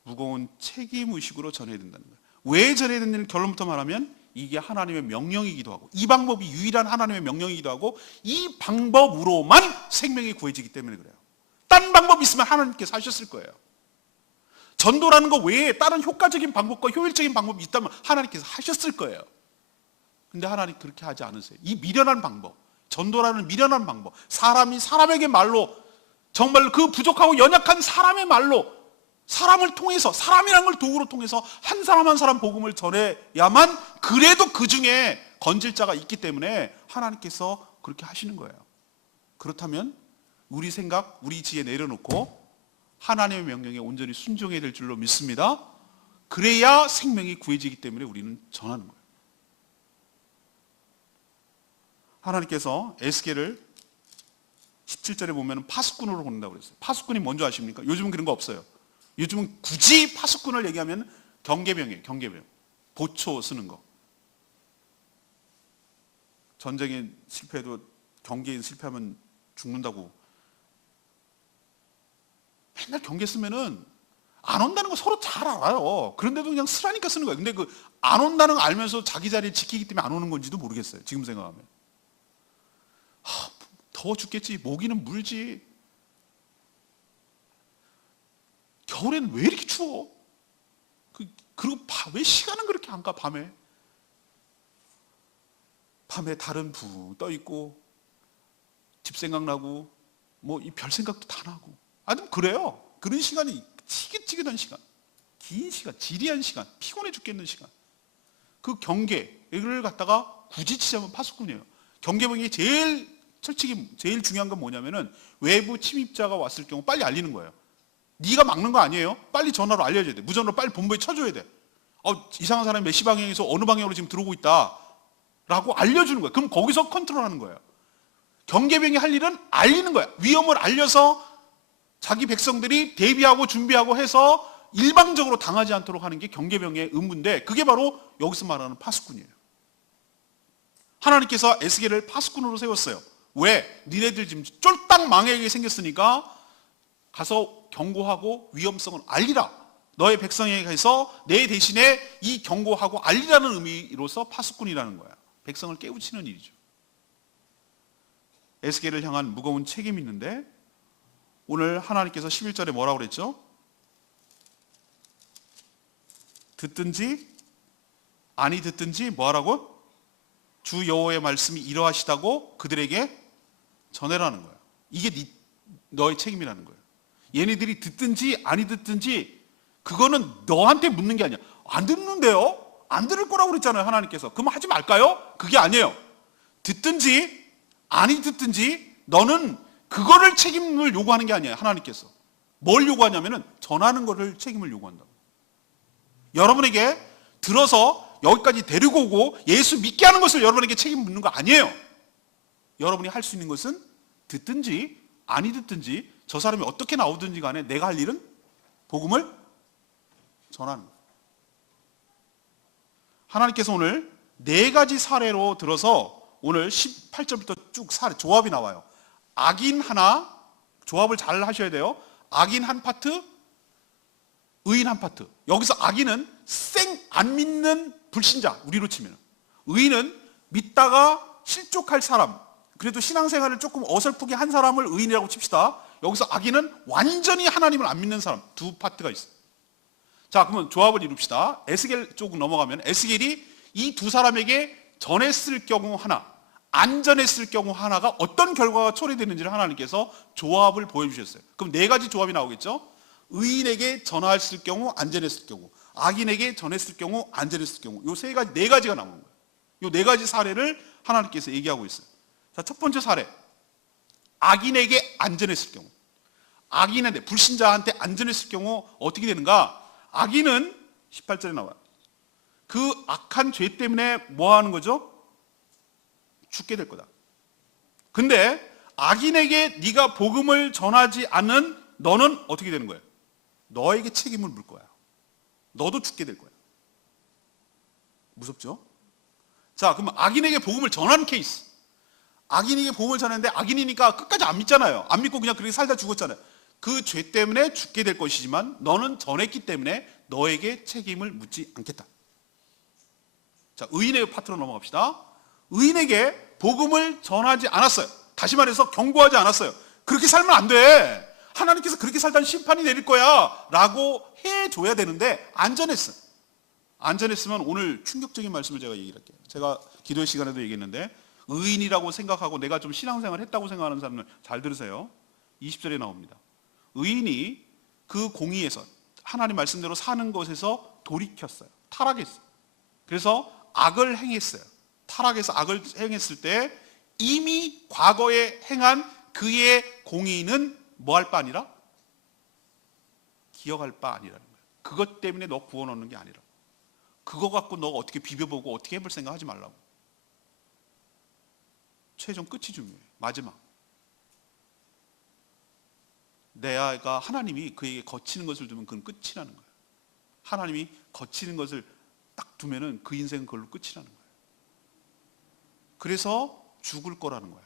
무거운 책임의식으로 전해야 된다는 거예요. 왜 전해야 된다는 결론부터 말하면 이게 하나님의 명령이기도 하고, 이 방법이 유일한 하나님의 명령이기도 하고, 이 방법으로만 생명이 구해지기 때문에 그래요. 딴 방법이 있으면 하나님께서 하셨을 거예요. 전도라는 거 외에 다른 효과적인 방법과 효율적인 방법이 있다면 하나님께서 하셨을 거예요. 근데 하나님 그렇게 하지 않으세요. 이 미련한 방법, 전도라는 미련한 방법, 사람이 사람에게 말로, 정말 그 부족하고 연약한 사람의 말로, 사람을 통해서, 사람이라는 걸 도구로 통해서 한 사람 한 사람 복음을 전해야만 그래도 그 중에 건질 자가 있기 때문에 하나님께서 그렇게 하시는 거예요. 그렇다면 우리 생각, 우리 지혜 내려놓고 하나님의 명령에 온전히 순종해야 될 줄로 믿습니다. 그래야 생명이 구해지기 때문에 우리는 전하는 거예요. 하나님께서 에스겔을 17절에 보면 파수꾼으로 보낸다고 그랬어요. 파수꾼이 뭔지 아십니까? 요즘은 그런 거 없어요. 요즘은 굳이 파수꾼을 얘기하면 경계병이에요. 경계병. 보초 쓰는 거. 전쟁에 실패해도 경계에 실패하면 죽는다고. 맨날 경계 쓰면은 안 온다는 거 서로 잘 알아요. 그런데도 그냥 쓰라니까 쓰는 거예요. 근데 그 안 온다는 거 알면서 자기 자리를 지키기 때문에 안 오는 건지도 모르겠어요. 지금 생각하면. 더워 죽겠지. 모기는 물지. 겨울에는 왜 이렇게 추워? 그리고 왜 시간은 그렇게 안 가? 밤에 달은 붕 떠 있고 집 생각나고 뭐 이 별 생각도 다 나고. 그래요. 그런 시간이 지긋지긋한 시간, 긴 시간, 지리한 시간, 피곤해 죽겠는 시간. 그 경계를 갖다가 굳이 치자면 파수꾼이에요. 경계병이 솔직히 제일 중요한 건 뭐냐면은 외부 침입자가 왔을 경우 빨리 알리는 거예요. 네가 막는 거 아니에요. 빨리 전화로 알려줘야 돼. 무전으로 빨리 본부에 쳐줘야 돼. 이상한 사람이 몇 시 방향에서 어느 방향으로 지금 들어오고 있다 라고 알려주는 거예요. 그럼 거기서 컨트롤하는 거예요. 경계병이 할 일은 알리는 거야. 위험을 알려서 자기 백성들이 대비하고 준비하고 해서 일방적으로 당하지 않도록 하는 게 경계병의 의무인데, 그게 바로 여기서 말하는 파수꾼이에요. 하나님께서 에스겔을 파수꾼으로 세웠어요. 왜? 니네들 지금 쫄딱 망하게 생겼으니까 가서 경고하고 위험성을 알리라. 너의 백성에게 가서 내 대신에 이 경고하고 알리라는 의미로서 파수꾼이라는 거야. 백성을 깨우치는 일이죠. 에스겔을 향한 무거운 책임이 있는데 오늘 하나님께서 11절에 뭐라고 그랬죠? 듣든지 아니 듣든지 뭐하라고? 주 여호와의 말씀이 이러하시다고 그들에게 전해라는 거예요. 이게 너의 책임이라는 거예요. 얘네들이 듣든지 아니 듣든지 그거는 너한테 묻는 게 아니야. 안 듣는데요? 안 들을 거라고 그랬잖아요, 하나님께서. 그럼 하지 말까요? 그게 아니에요. 듣든지 아니 듣든지 너는 그거를 책임을 요구하는 게 아니에요, 하나님께서. 뭘 요구하냐면은 전하는 거를 책임을 요구한다고. 여러분에게 들어서 여기까지 데리고 오고 예수 믿게 하는 것을 여러분에게 책임 묻는 거 아니에요. 여러분이 할 수 있는 것은 듣든지 아니 듣든지 저 사람이 어떻게 나오든지 간에 내가 할 일은 복음을 전하는 거예요. 하나님께서 오늘 4가지 사례로 들어서 오늘 18절부터 쭉 사례, 조합이 나와요. 악인 하나, 조합을 잘 하셔야 돼요. 악인 한 파트, 의인 한 파트. 여기서 악인은 안 믿는 불신자, 우리로 치면. 의인은 믿다가 실족할 사람, 그래도 신앙생활을 조금 어설프게 한 사람을 의인이라고 칩시다. 여기서 악인은 완전히 하나님을 안 믿는 사람, 두 파트가 있어요. 자, 그러면 조합을 이룹시다. 에스겔 쪽 넘어가면 에스겔이 이 두 사람에게 전했을 경우 하나, 안 전했을 경우 하나가 어떤 결과가 초래되는지를 하나님께서 조합을 보여주셨어요. 그럼 4가지 조합이 나오겠죠? 의인에게 전했을 경우, 안 전했을 경우, 악인에게 전했을 경우, 안 전했을 경우, 요 4가지가 나오는 거예요. 요 4가지 사례를 하나님께서 얘기하고 있어요. 자, 첫 번째 사례. 악인에게 안 전했을 경우, 악인한테, 불신자한테 안 전했을 경우 어떻게 되는가? 악인은 18절에 나와요. 그 악한 죄 때문에 뭐 하는 거죠? 죽게 될 거다. 근데 악인에게 네가 복음을 전하지 않은 너는 어떻게 되는 거예요? 너에게 책임을 물 거야. 너도 죽게 될 거야. 무섭죠? 자, 그럼 악인에게 복음을 전하는 케이스. 악인에게 복음을 전하는데 악인이니까 끝까지 안 믿잖아요. 안 믿고 그냥 그렇게 살다 죽었잖아요. 그 죄 때문에 죽게 될 것이지만 너는 전했기 때문에 너에게 책임을 묻지 않겠다. 자, 의인의 파트로 넘어갑시다. 의인에게 복음을 전하지 않았어요. 다시 말해서 경고하지 않았어요. 그렇게 살면 안 돼. 하나님께서 그렇게 살다는 심판이 내릴 거야 라고 해줘야 되는데 안 전했어. 안 전했으면 오늘 충격적인 말씀을 제가 얘기를 할게요. 제가 기도의 시간에도 얘기했는데 의인이라고 생각하고 내가 좀 신앙생활을 했다고 생각하는 사람은 잘 들으세요. 20절에 나옵니다. 의인이 그 공의에서 하나님 말씀대로 사는 것에서 돌이켰어요. 타락했어요. 그래서 악을 행했어요. 타락해서 악을 행했을 때 이미 과거에 행한 그의 공의는 뭐 할 바 아니라? 기억할 바 아니라는 거예요. 그것 때문에 너 구원 얻는 게 아니라. 그거 갖고 너가 어떻게 비벼보고 어떻게 해볼 생각 하지 말라고. 최종 끝이 중요해요. 마지막. 내가 하나님이 그에게 거치는 것을 두면 그건 끝이라는 거예요. 하나님이 거치는 것을 딱 두면은 그 인생은 그걸로 끝이라는 거예요. 그래서 죽을 거라는 거예요.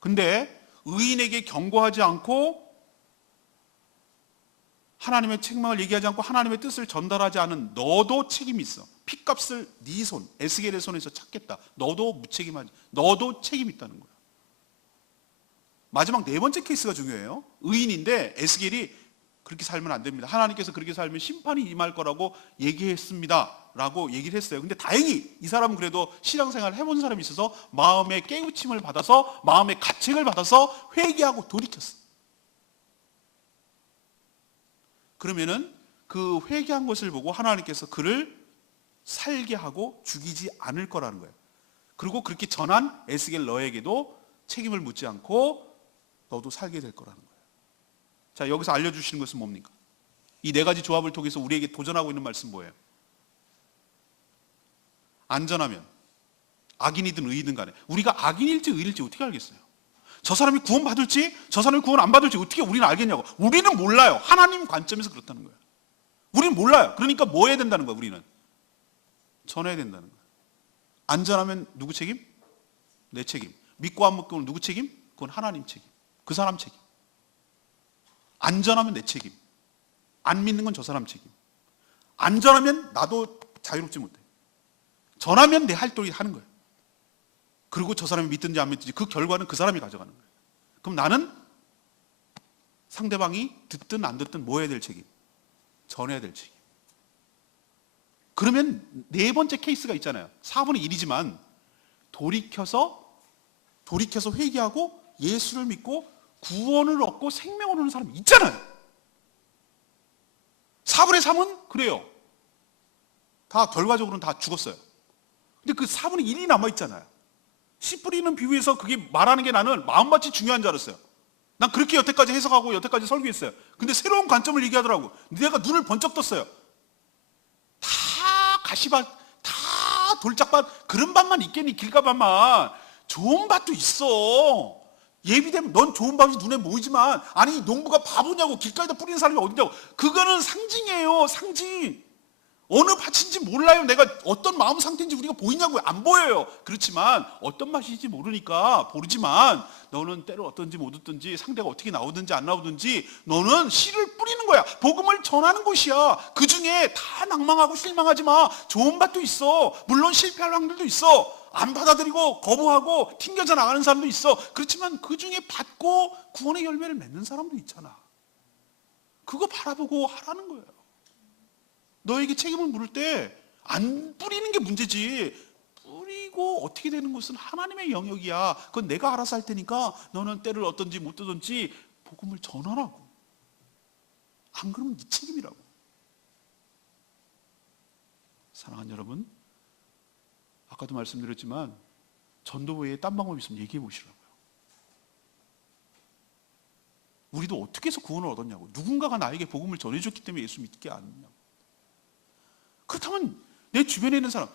근데 의인에게 경고하지 않고 하나님의 책망을 얘기하지 않고 하나님의 뜻을 전달하지 않은 너도 책임이 있어. 핏값을 네 손, 에스겔의 손에서 찾겠다. 너도 무책임하지. 너도 책임이 있다는 거예요. 마지막 4번째 케이스가 중요해요. 의인인데 에스겔이 그렇게 살면 안 됩니다. 하나님께서 그렇게 살면 심판이 임할 거라고 얘기했습니다 라고 얘기를 했어요. 근데 다행히 이 사람은 그래도 신앙생활을 해본 사람이 있어서 마음의 깨우침을 받아서 마음의 가책을 받아서 회개하고 돌이켰어요. 그러면은 그 회개한 것을 보고 하나님께서 그를 살게 하고 죽이지 않을 거라는 거예요. 그리고 그렇게 전한 에스겔 너에게도 책임을 묻지 않고 너도 살게 될 거라는 거예요. 자, 여기서 알려주시는 것은 뭡니까? 이 4가지 조합을 통해서 우리에게 도전하고 있는 말씀 뭐예요? 안전하면 악인이든 의인이든 간에 우리가 악인일지 의인일지 어떻게 알겠어요? 저 사람이 구원 받을지 저 사람이 구원 안 받을지 어떻게 우리는 알겠냐고. 우리는 몰라요. 하나님 관점에서 그렇다는 거예요. 우리는 몰라요. 그러니까 뭐 해야 된다는 거예요? 우리는 전해야 된다는 거예요. 안전하면 누구 책임? 내 책임. 믿고 안 믿고는 누구 책임? 그건 하나님 책임. 그 사람 책임. 안전하면 내 책임. 안 믿는 건 저 사람 책임. 안전하면 나도 자유롭지 못해. 전하면 내 할 도리 하는 거예요. 그리고 저 사람이 믿든지 안 믿든지 그 결과는 그 사람이 가져가는 거예요. 그럼 나는 상대방이 듣든 안 듣든 뭐 해야 될 책임? 전해야 될 책임. 그러면 네 번째 케이스가 있잖아요. 4분의 1이지만 돌이켜서 회개하고 예수를 믿고 구원을 얻고 생명을 얻는 사람이 있잖아요. 4분의 3은 그래요. 다 결과적으로는 다 죽었어요. 근데 그 4분의 1이 남아있잖아요. 씨 뿌리는 비유에서 그게 말하는 게 나는 마음밭이 중요한 줄 알았어요. 난 그렇게 여태까지 해석하고 여태까지 설교했어요. 근데 새로운 관점을 얘기하더라고. 내가 눈을 번쩍 떴어요. 다 가시밭, 다 돌짝밭, 그런 밭만 있겠니? 길가밭만. 좋은 밭도 있어. 예비되면 넌 좋은 밭이 눈에 보이지만, 아니 농부가 바보냐고, 길가에다 뿌리는 사람이 어디냐고. 그거는 상징이에요. 상징. 어느 밭인지 몰라요. 내가 어떤 마음 상태인지 우리가 보이냐고요. 안 보여요. 그렇지만 어떤 맛인지 모르지만 너는 때를 어떤지 못 얻든지 상대가 어떻게 나오든지 안 나오든지 너는 씨를 뿌리는 거야. 복음을 전하는 곳이야. 그 중에 다 낭망하고 실망하지 마. 좋은 밭도 있어. 물론 실패할 확률도 있어. 안 받아들이고 거부하고 튕겨져 나가는 사람도 있어. 그렇지만 그 중에 받고 구원의 열매를 맺는 사람도 있잖아. 그거 바라보고 하라는 거예요. 너에게 책임을 물을 때 안 뿌리는 게 문제지, 뿌리고 어떻게 되는 것은 하나님의 영역이야. 그건 내가 알아서 할 테니까 너는 때를 얻든지 못 얻든지 복음을 전하라고. 안 그러면 네 책임이라고. 사랑하는 여러분, 아까도 말씀드렸지만 전도 외에 딴 방법이 있으면 얘기해 보시라고요. 우리도 어떻게 해서 구원을 얻었냐고. 누군가가 나에게 복음을 전해줬기 때문에 예수 믿게 안 했냐고. 그렇다면 내 주변에 있는 사람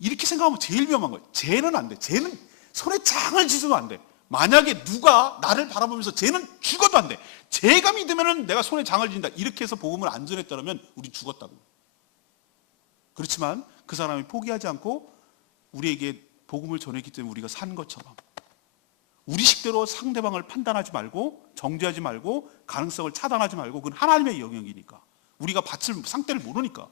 이렇게 생각하면 제일 위험한 거예요. 쟤는 안 돼. 쟤는 손에 장을 쥐어도 안 돼. 만약에 누가 나를 바라보면서 쟤는 죽어도 안 돼. 쟤가 믿으면 내가 손에 장을 쥔다. 이렇게 해서 복음을 안 전했다면 우리 죽었다고. 그렇지만 그 사람이 포기하지 않고 우리에게 복음을 전했기 때문에 우리가 산 것처럼 우리 식대로 상대방을 판단하지 말고 정죄하지 말고 가능성을 차단하지 말고 그건 하나님의 영역이니까 우리가 받을 상태를 모르니까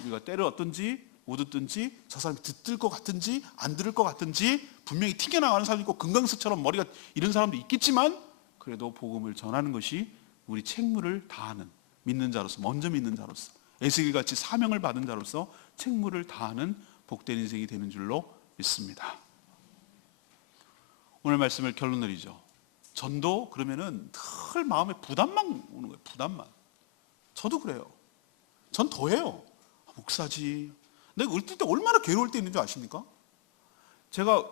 우리가 때를 얻든지 못 얻든지 저 사람이 듣을 것 같든지 안 들을 것 같든지 분명히 튕겨나가는 사람도 있고 금강석처럼 머리가 이런 사람도 있겠지만 그래도 복음을 전하는 것이 우리 책무를 다하는 믿는 자로서 먼저 믿는 자로서 에스겔같이 사명을 받은 자로서 책무를 다하는 복된 인생이 되는 줄로 믿습니다. 오늘 말씀을 결론 내리죠. 전도 그러면은 늘 마음에 부담만 오는 거예요. 부담만. 저도 그래요. 전 더해요. 목사지. 내가 어릴 때 얼마나 괴로울 때 있는 줄 아십니까? 제가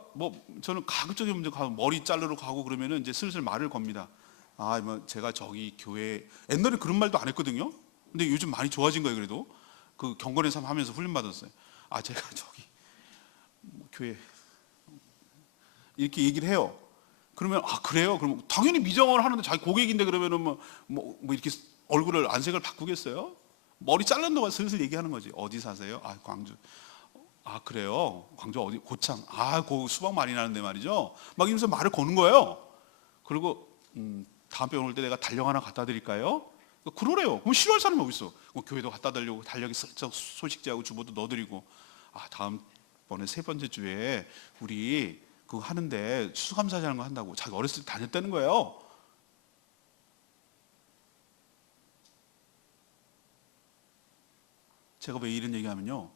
저는 가급적이 문제 가고 머리 자르러 가고 그러면은 이제 슬슬 말을 겁니다. 제가 저기 교회 옛날에 그런 말도 안 했거든요. 근데 요즘 많이 좋아진 거예요. 그래도 그 경건의 삶 하면서 훈련 받았어요. 제가 저기 교회 이렇게 얘기를 해요. 그러면 그래요? 그럼 당연히 미정을 하는데 자기 고객인데 그러면은 이렇게 얼굴을 안색을 바꾸겠어요? 머리 자른 동안 슬슬 얘기하는 거지. 어디 사세요? 광주. 그래요? 광주 어디? 고창. 그 수박 많이 나는데 말이죠. 막 이러면서 말을 거는 거예요. 그리고 다음번에 올 때 내가 달력 하나 갖다 드릴까요? 그러래요. 그럼 싫어할 사람이 어디 있어? 교회도 갖다 달려고 달력에 슬쩍 소식지하고 주보도 넣어드리고 다음번에 세 번째 주에 우리 그거 하는데 추수감사하는 거 한다고 자기 어렸을 때 다녔다는 거예요. 제가 왜 이런 얘기하면요,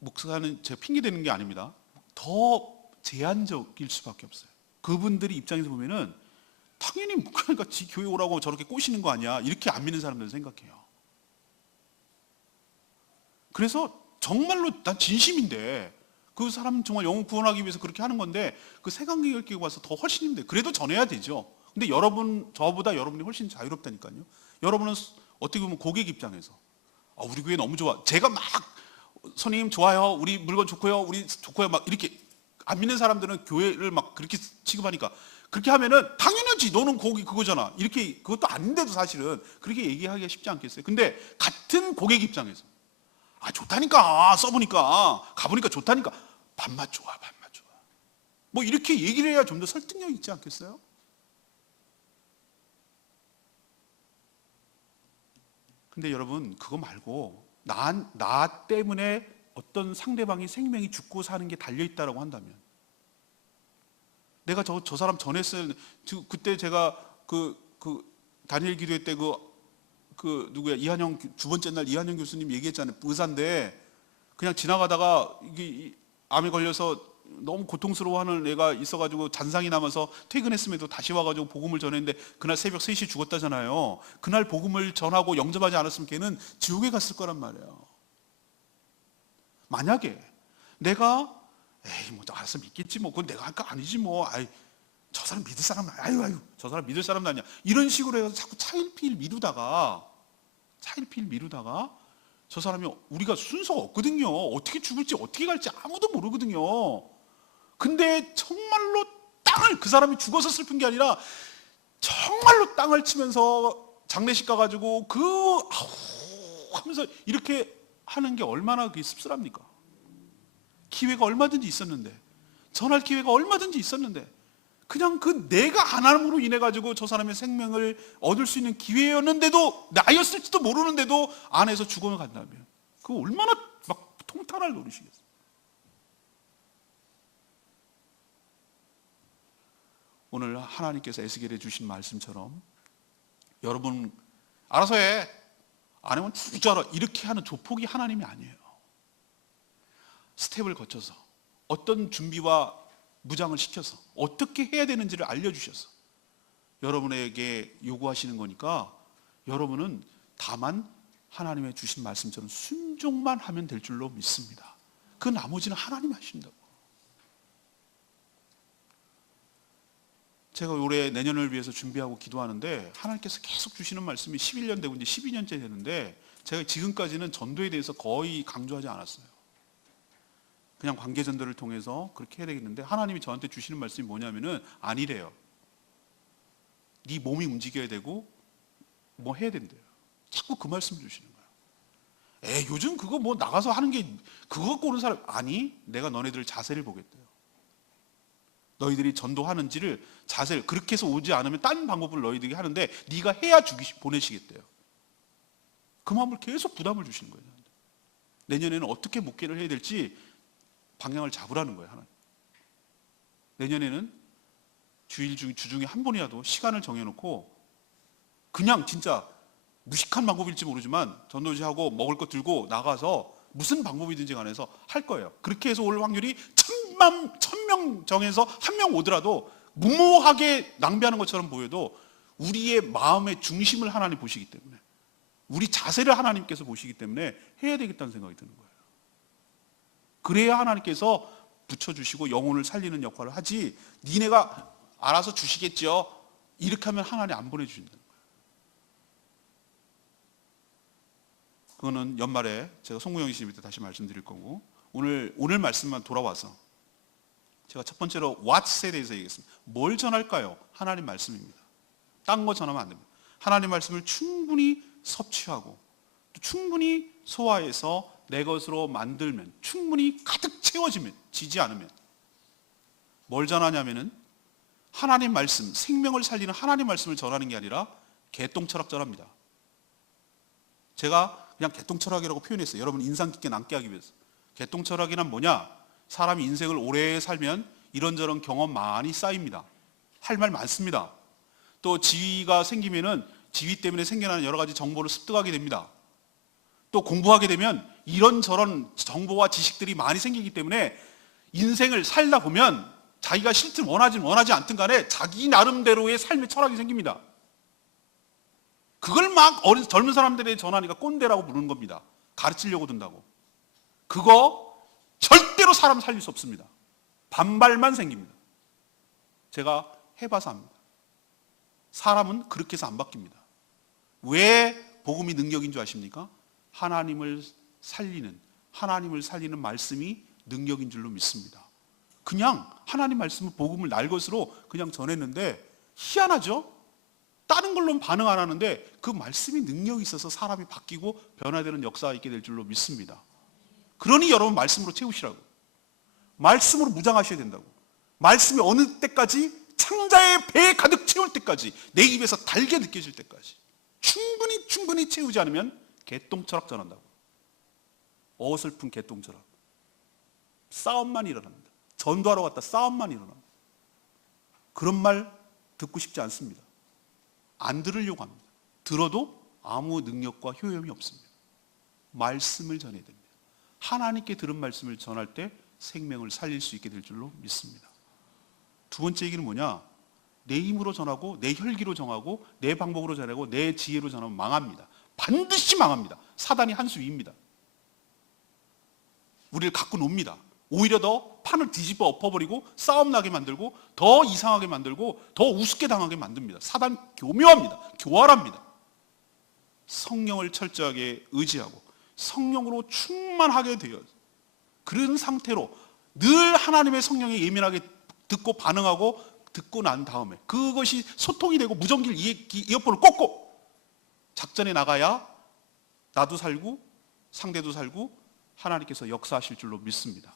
목사는 제가 핑계 대는 게 아닙니다. 더 제한적일 수밖에 없어요. 그분들이 입장에서 보면은 당연히 목사니까 지 교회 오라고 저렇게 꼬시는 거 아니야 이렇게 안 믿는 사람들은 생각해요. 그래서 정말로 난 진심인데 그 사람 정말 영혼 구원하기 위해서 그렇게 하는 건데 그 세간격을 끼고 와서 더 훨씬 힘들어요. 그래도 전해야 되죠. 근데 저보다 여러분이 훨씬 자유롭다니까요. 여러분은 어떻게 보면 고객 입장에서 우리 교회 너무 좋아. 제가 막 선생님 좋아요. 우리 물건 좋고요. 우리 좋고요. 막 이렇게 안 믿는 사람들은 교회를 막 그렇게 취급하니까 그렇게 하면은 당연하지. 너는 거기 그거잖아. 이렇게 그것도 아닌데도 사실은 그렇게 얘기하기가 쉽지 않겠어요. 근데 같은 고객 입장에서 좋다니까 써보니까 가보니까 좋다니까 밥맛 좋아. 이렇게 얘기를 해야 좀 더 설득력 있지 않겠어요? 근데 여러분 그거 말고 나 때문에 어떤 상대방이 생명이 죽고 사는 게 달려있다고 한다면 내가 저 사람 전했어야 했는데. 그때 제가 다니엘 기도회 때 누구야, 이한영, 두 번째 날 이한영 교수님 얘기했잖아요. 의사인데 그냥 지나가다가 이게 암에 걸려서 너무 고통스러워하는 애가 있어가지고 잔상이 남아서 퇴근했음에도 다시 와가지고 복음을 전했는데 그날 새벽 3시에 죽었다잖아요. 그날 복음을 전하고 영접하지 않았으면 걔는 지옥에 갔을 거란 말이에요. 만약에 내가 에이 뭐 알아서 믿겠지 뭐, 그건 내가 할 거 아니지 뭐, 아이 저 사람 믿을 사람 아유 저 사람 믿을 사람 아니야, 이런 식으로 해서 자꾸 차일피일 미루다가 저 사람이, 우리가 순서가 없거든요. 어떻게 죽을지 어떻게 갈지 아무도 모르거든요. 근데 정말로 그 사람이 죽어서 슬픈 게 아니라 정말로 땅을 치면서 장례식 가가지고 아우 하면서 이렇게 하는 게 얼마나 그게 씁쓸합니까? 기회가 얼마든지 있었는데, 전할 기회가 얼마든지 있었는데, 그냥 내가 하나님으로 인해 가지고 저 사람의 생명을 얻을 수 있는 기회였는데도, 나였을지도 모르는데도 안에서 죽어만 간다면 그거 얼마나 막 통탄할 노릇이겠어요. 오늘 하나님께서 에스겔에 주신 말씀처럼 여러분 알아서 해, 안 하면 죽을 줄 알아, 이렇게 하는 조폭이 하나님이 아니에요. 스텝을 거쳐서 어떤 준비와 무장을 시켜서 어떻게 해야 되는지를 알려주셔서 여러분에게 요구하시는 거니까, 여러분은 다만 하나님의 주신 말씀처럼 순종만 하면 될 줄로 믿습니다. 그 나머지는 하나님이 하신다고. 제가 올해 내년을 위해서 준비하고 기도하는데 하나님께서 계속 주시는 말씀이 11년 되고 이제 12년째 되는데, 제가 지금까지는 전도에 대해서 거의 강조하지 않았어요. 그냥 관계전도를 통해서 그렇게 해야 되겠는데, 하나님이 저한테 주시는 말씀이 뭐냐면은 아니래요. 네 몸이 움직여야 되고 뭐 해야 된대요. 자꾸 그 말씀을 주시는 거예요. 요즘 그거 뭐 나가서 하는 게 그거 갖고 오는 사람, 아니 내가 너네들 자세를 보겠대요. 너희들이 전도하는지를 자세를, 그렇게 해서 오지 않으면 다른 방법을 너희들이 하는데 네가 해야 보내시겠대요. 그 마음을 계속 부담을 주시는 거예요. 내년에는 어떻게 목회를 해야 될지 방향을 잡으라는 거예요. 하나님. 내년에는 주 중에 한 번이라도 시간을 정해놓고 그냥 진짜 무식한 방법일지 모르지만 전도지하고 먹을 거 들고 나가서 무슨 방법이든지 간에서 할 거예요. 그렇게 해서 올 확률이 1000명 정해서 한 명 오더라도 무모하게 낭비하는 것처럼 보여도 우리의 마음의 중심을 하나님 보시기 때문에, 우리 자세를 하나님께서 보시기 때문에 해야 되겠다는 생각이 드는 거예요. 그래야 하나님께서 붙여주시고 영혼을 살리는 역할을 하지, 니네가 알아서 주시겠죠 이렇게 하면 하나님 안 보내주신다는 거예요. 그거는 연말에 제가 송구영 씨한테 다시 말씀드릴 거고, 오늘 말씀만 돌아와서 제가 첫 번째로 what에 대해서 얘기했습니다. 뭘 전할까요? 하나님 말씀입니다. 딴 거 전하면 안 됩니다. 하나님 말씀을 충분히 섭취하고 또 충분히 소화해서 내 것으로 만들면, 충분히 가득 채워지면, 지지 않으면 뭘 전하냐면은 하나님 말씀, 생명을 살리는 하나님 말씀을 전하는 게 아니라 개똥철학 전합니다. 제가 그냥 개똥철학이라고 표현했어요. 여러분 인상 깊게 남게 하기 위해서. 개똥철학이란 뭐냐? 사람이 인생을 오래 살면 이런저런 경험 많이 쌓입니다. 할 말 많습니다. 또 지위가 생기면은 지위 때문에 생겨나는 여러 가지 정보를 습득하게 됩니다. 또 공부하게 되면 이런저런 정보와 지식들이 많이 생기기 때문에 인생을 살다 보면 자기가 싫든 원하지 않든 간에 자기 나름대로의 삶의 철학이 생깁니다. 그걸 막 젊은 사람들에 전하니까 꼰대라고 부르는 겁니다. 가르치려고 든다고. 그거 절대로 사람 살릴 수 없습니다. 반발만 생깁니다. 제가 해봐서 압니다. 사람은 그렇게 해서 안 바뀝니다. 왜 복음이 능력인 줄 아십니까? 하나님을 살리는 말씀이 능력인 줄로 믿습니다. 그냥 하나님 말씀을, 복음을 날 것으로 그냥 전했는데 희한하죠? 다른 걸로는 반응 안 하는데 그 말씀이 능력이 있어서 사람이 바뀌고 변화되는 역사가 있게 될 줄로 믿습니다. 그러니 여러분 말씀으로 채우시라고. 말씀으로 무장하셔야 된다고. 말씀이 어느 때까지? 창자의 배에 가득 채울 때까지, 내 입에서 달게 느껴질 때까지 충분히 채우지 않으면 개똥철학 전한다고. 어설픈 개똥철학. 싸움만 일어납니다. 전도하러 갔다 싸움만 일어납니다. 그런 말 듣고 싶지 않습니다. 안 들으려고 합니다. 들어도 아무 능력과 효용이 없습니다. 말씀을 전해야 됩니다. 하나님께 들은 말씀을 전할 때 생명을 살릴 수 있게 될 줄로 믿습니다. 두 번째 얘기는 뭐냐? 내 힘으로 전하고 내 혈기로 전하고 내 방법으로 전하고 내 지혜로 전하면 망합니다. 반드시 망합니다. 사단이 한 수 위입니다. 우리를 갖고 놉니다. 오히려 더 판을 뒤집어 엎어버리고 싸움 나게 만들고 더 이상하게 만들고 더 우습게 당하게 만듭니다. 사단 교묘합니다. 교활합니다. 성령을 철저하게 의지하고 성령으로 충만하게 되어 그런 상태로 늘 하나님의 성령에 예민하게 듣고 반응하고 듣고 난 다음에 그것이 소통이 되고 무전기를 이어폰을 꽂고 작전에 나가야 나도 살고 상대도 살고 하나님께서 역사하실 줄로 믿습니다.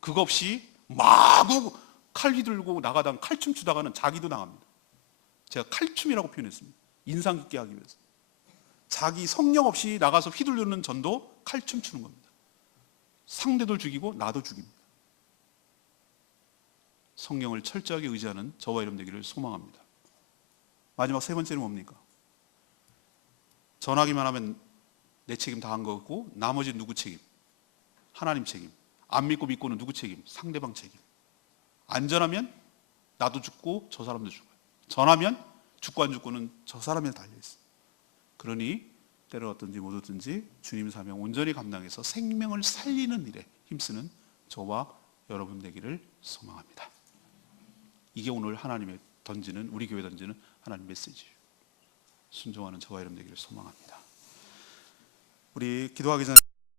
그거 없이 마구 칼 휘둘고 나가다가 칼춤 추다가는 자기도 당합니다. 제가 칼춤이라고 표현했습니다. 인상 깊게 하기 위해서. 자기 성령 없이 나가서 휘둘르는 전도 칼춤 추는 겁니다. 상대도 죽이고 나도 죽입니다. 성령을 철저하게 의지하는 저와 여러분 되기를 소망합니다. 마지막 세 번째는 뭡니까? 전하기만 하면 내 책임 다 한 거고 나머지는 누구 책임? 하나님 책임. 안 믿고 믿고는 누구 책임? 상대방 책임. 안 전하면 나도 죽고 저 사람도 죽어요. 전하면 죽고 안 죽고는 저 사람에 달려있어요. 그러니 때를 얻든지 못 얻든지 주님 사명 온전히 감당해서 생명을 살리는 일에 힘쓰는 저와 여러분 되기를 소망합니다. 이게 오늘 하나님의 던지는 우리 교회 던지는 하나님 메시지예요. 순종하는 저와 여러분 되기를 소망합니다. 우리 기도하기 전에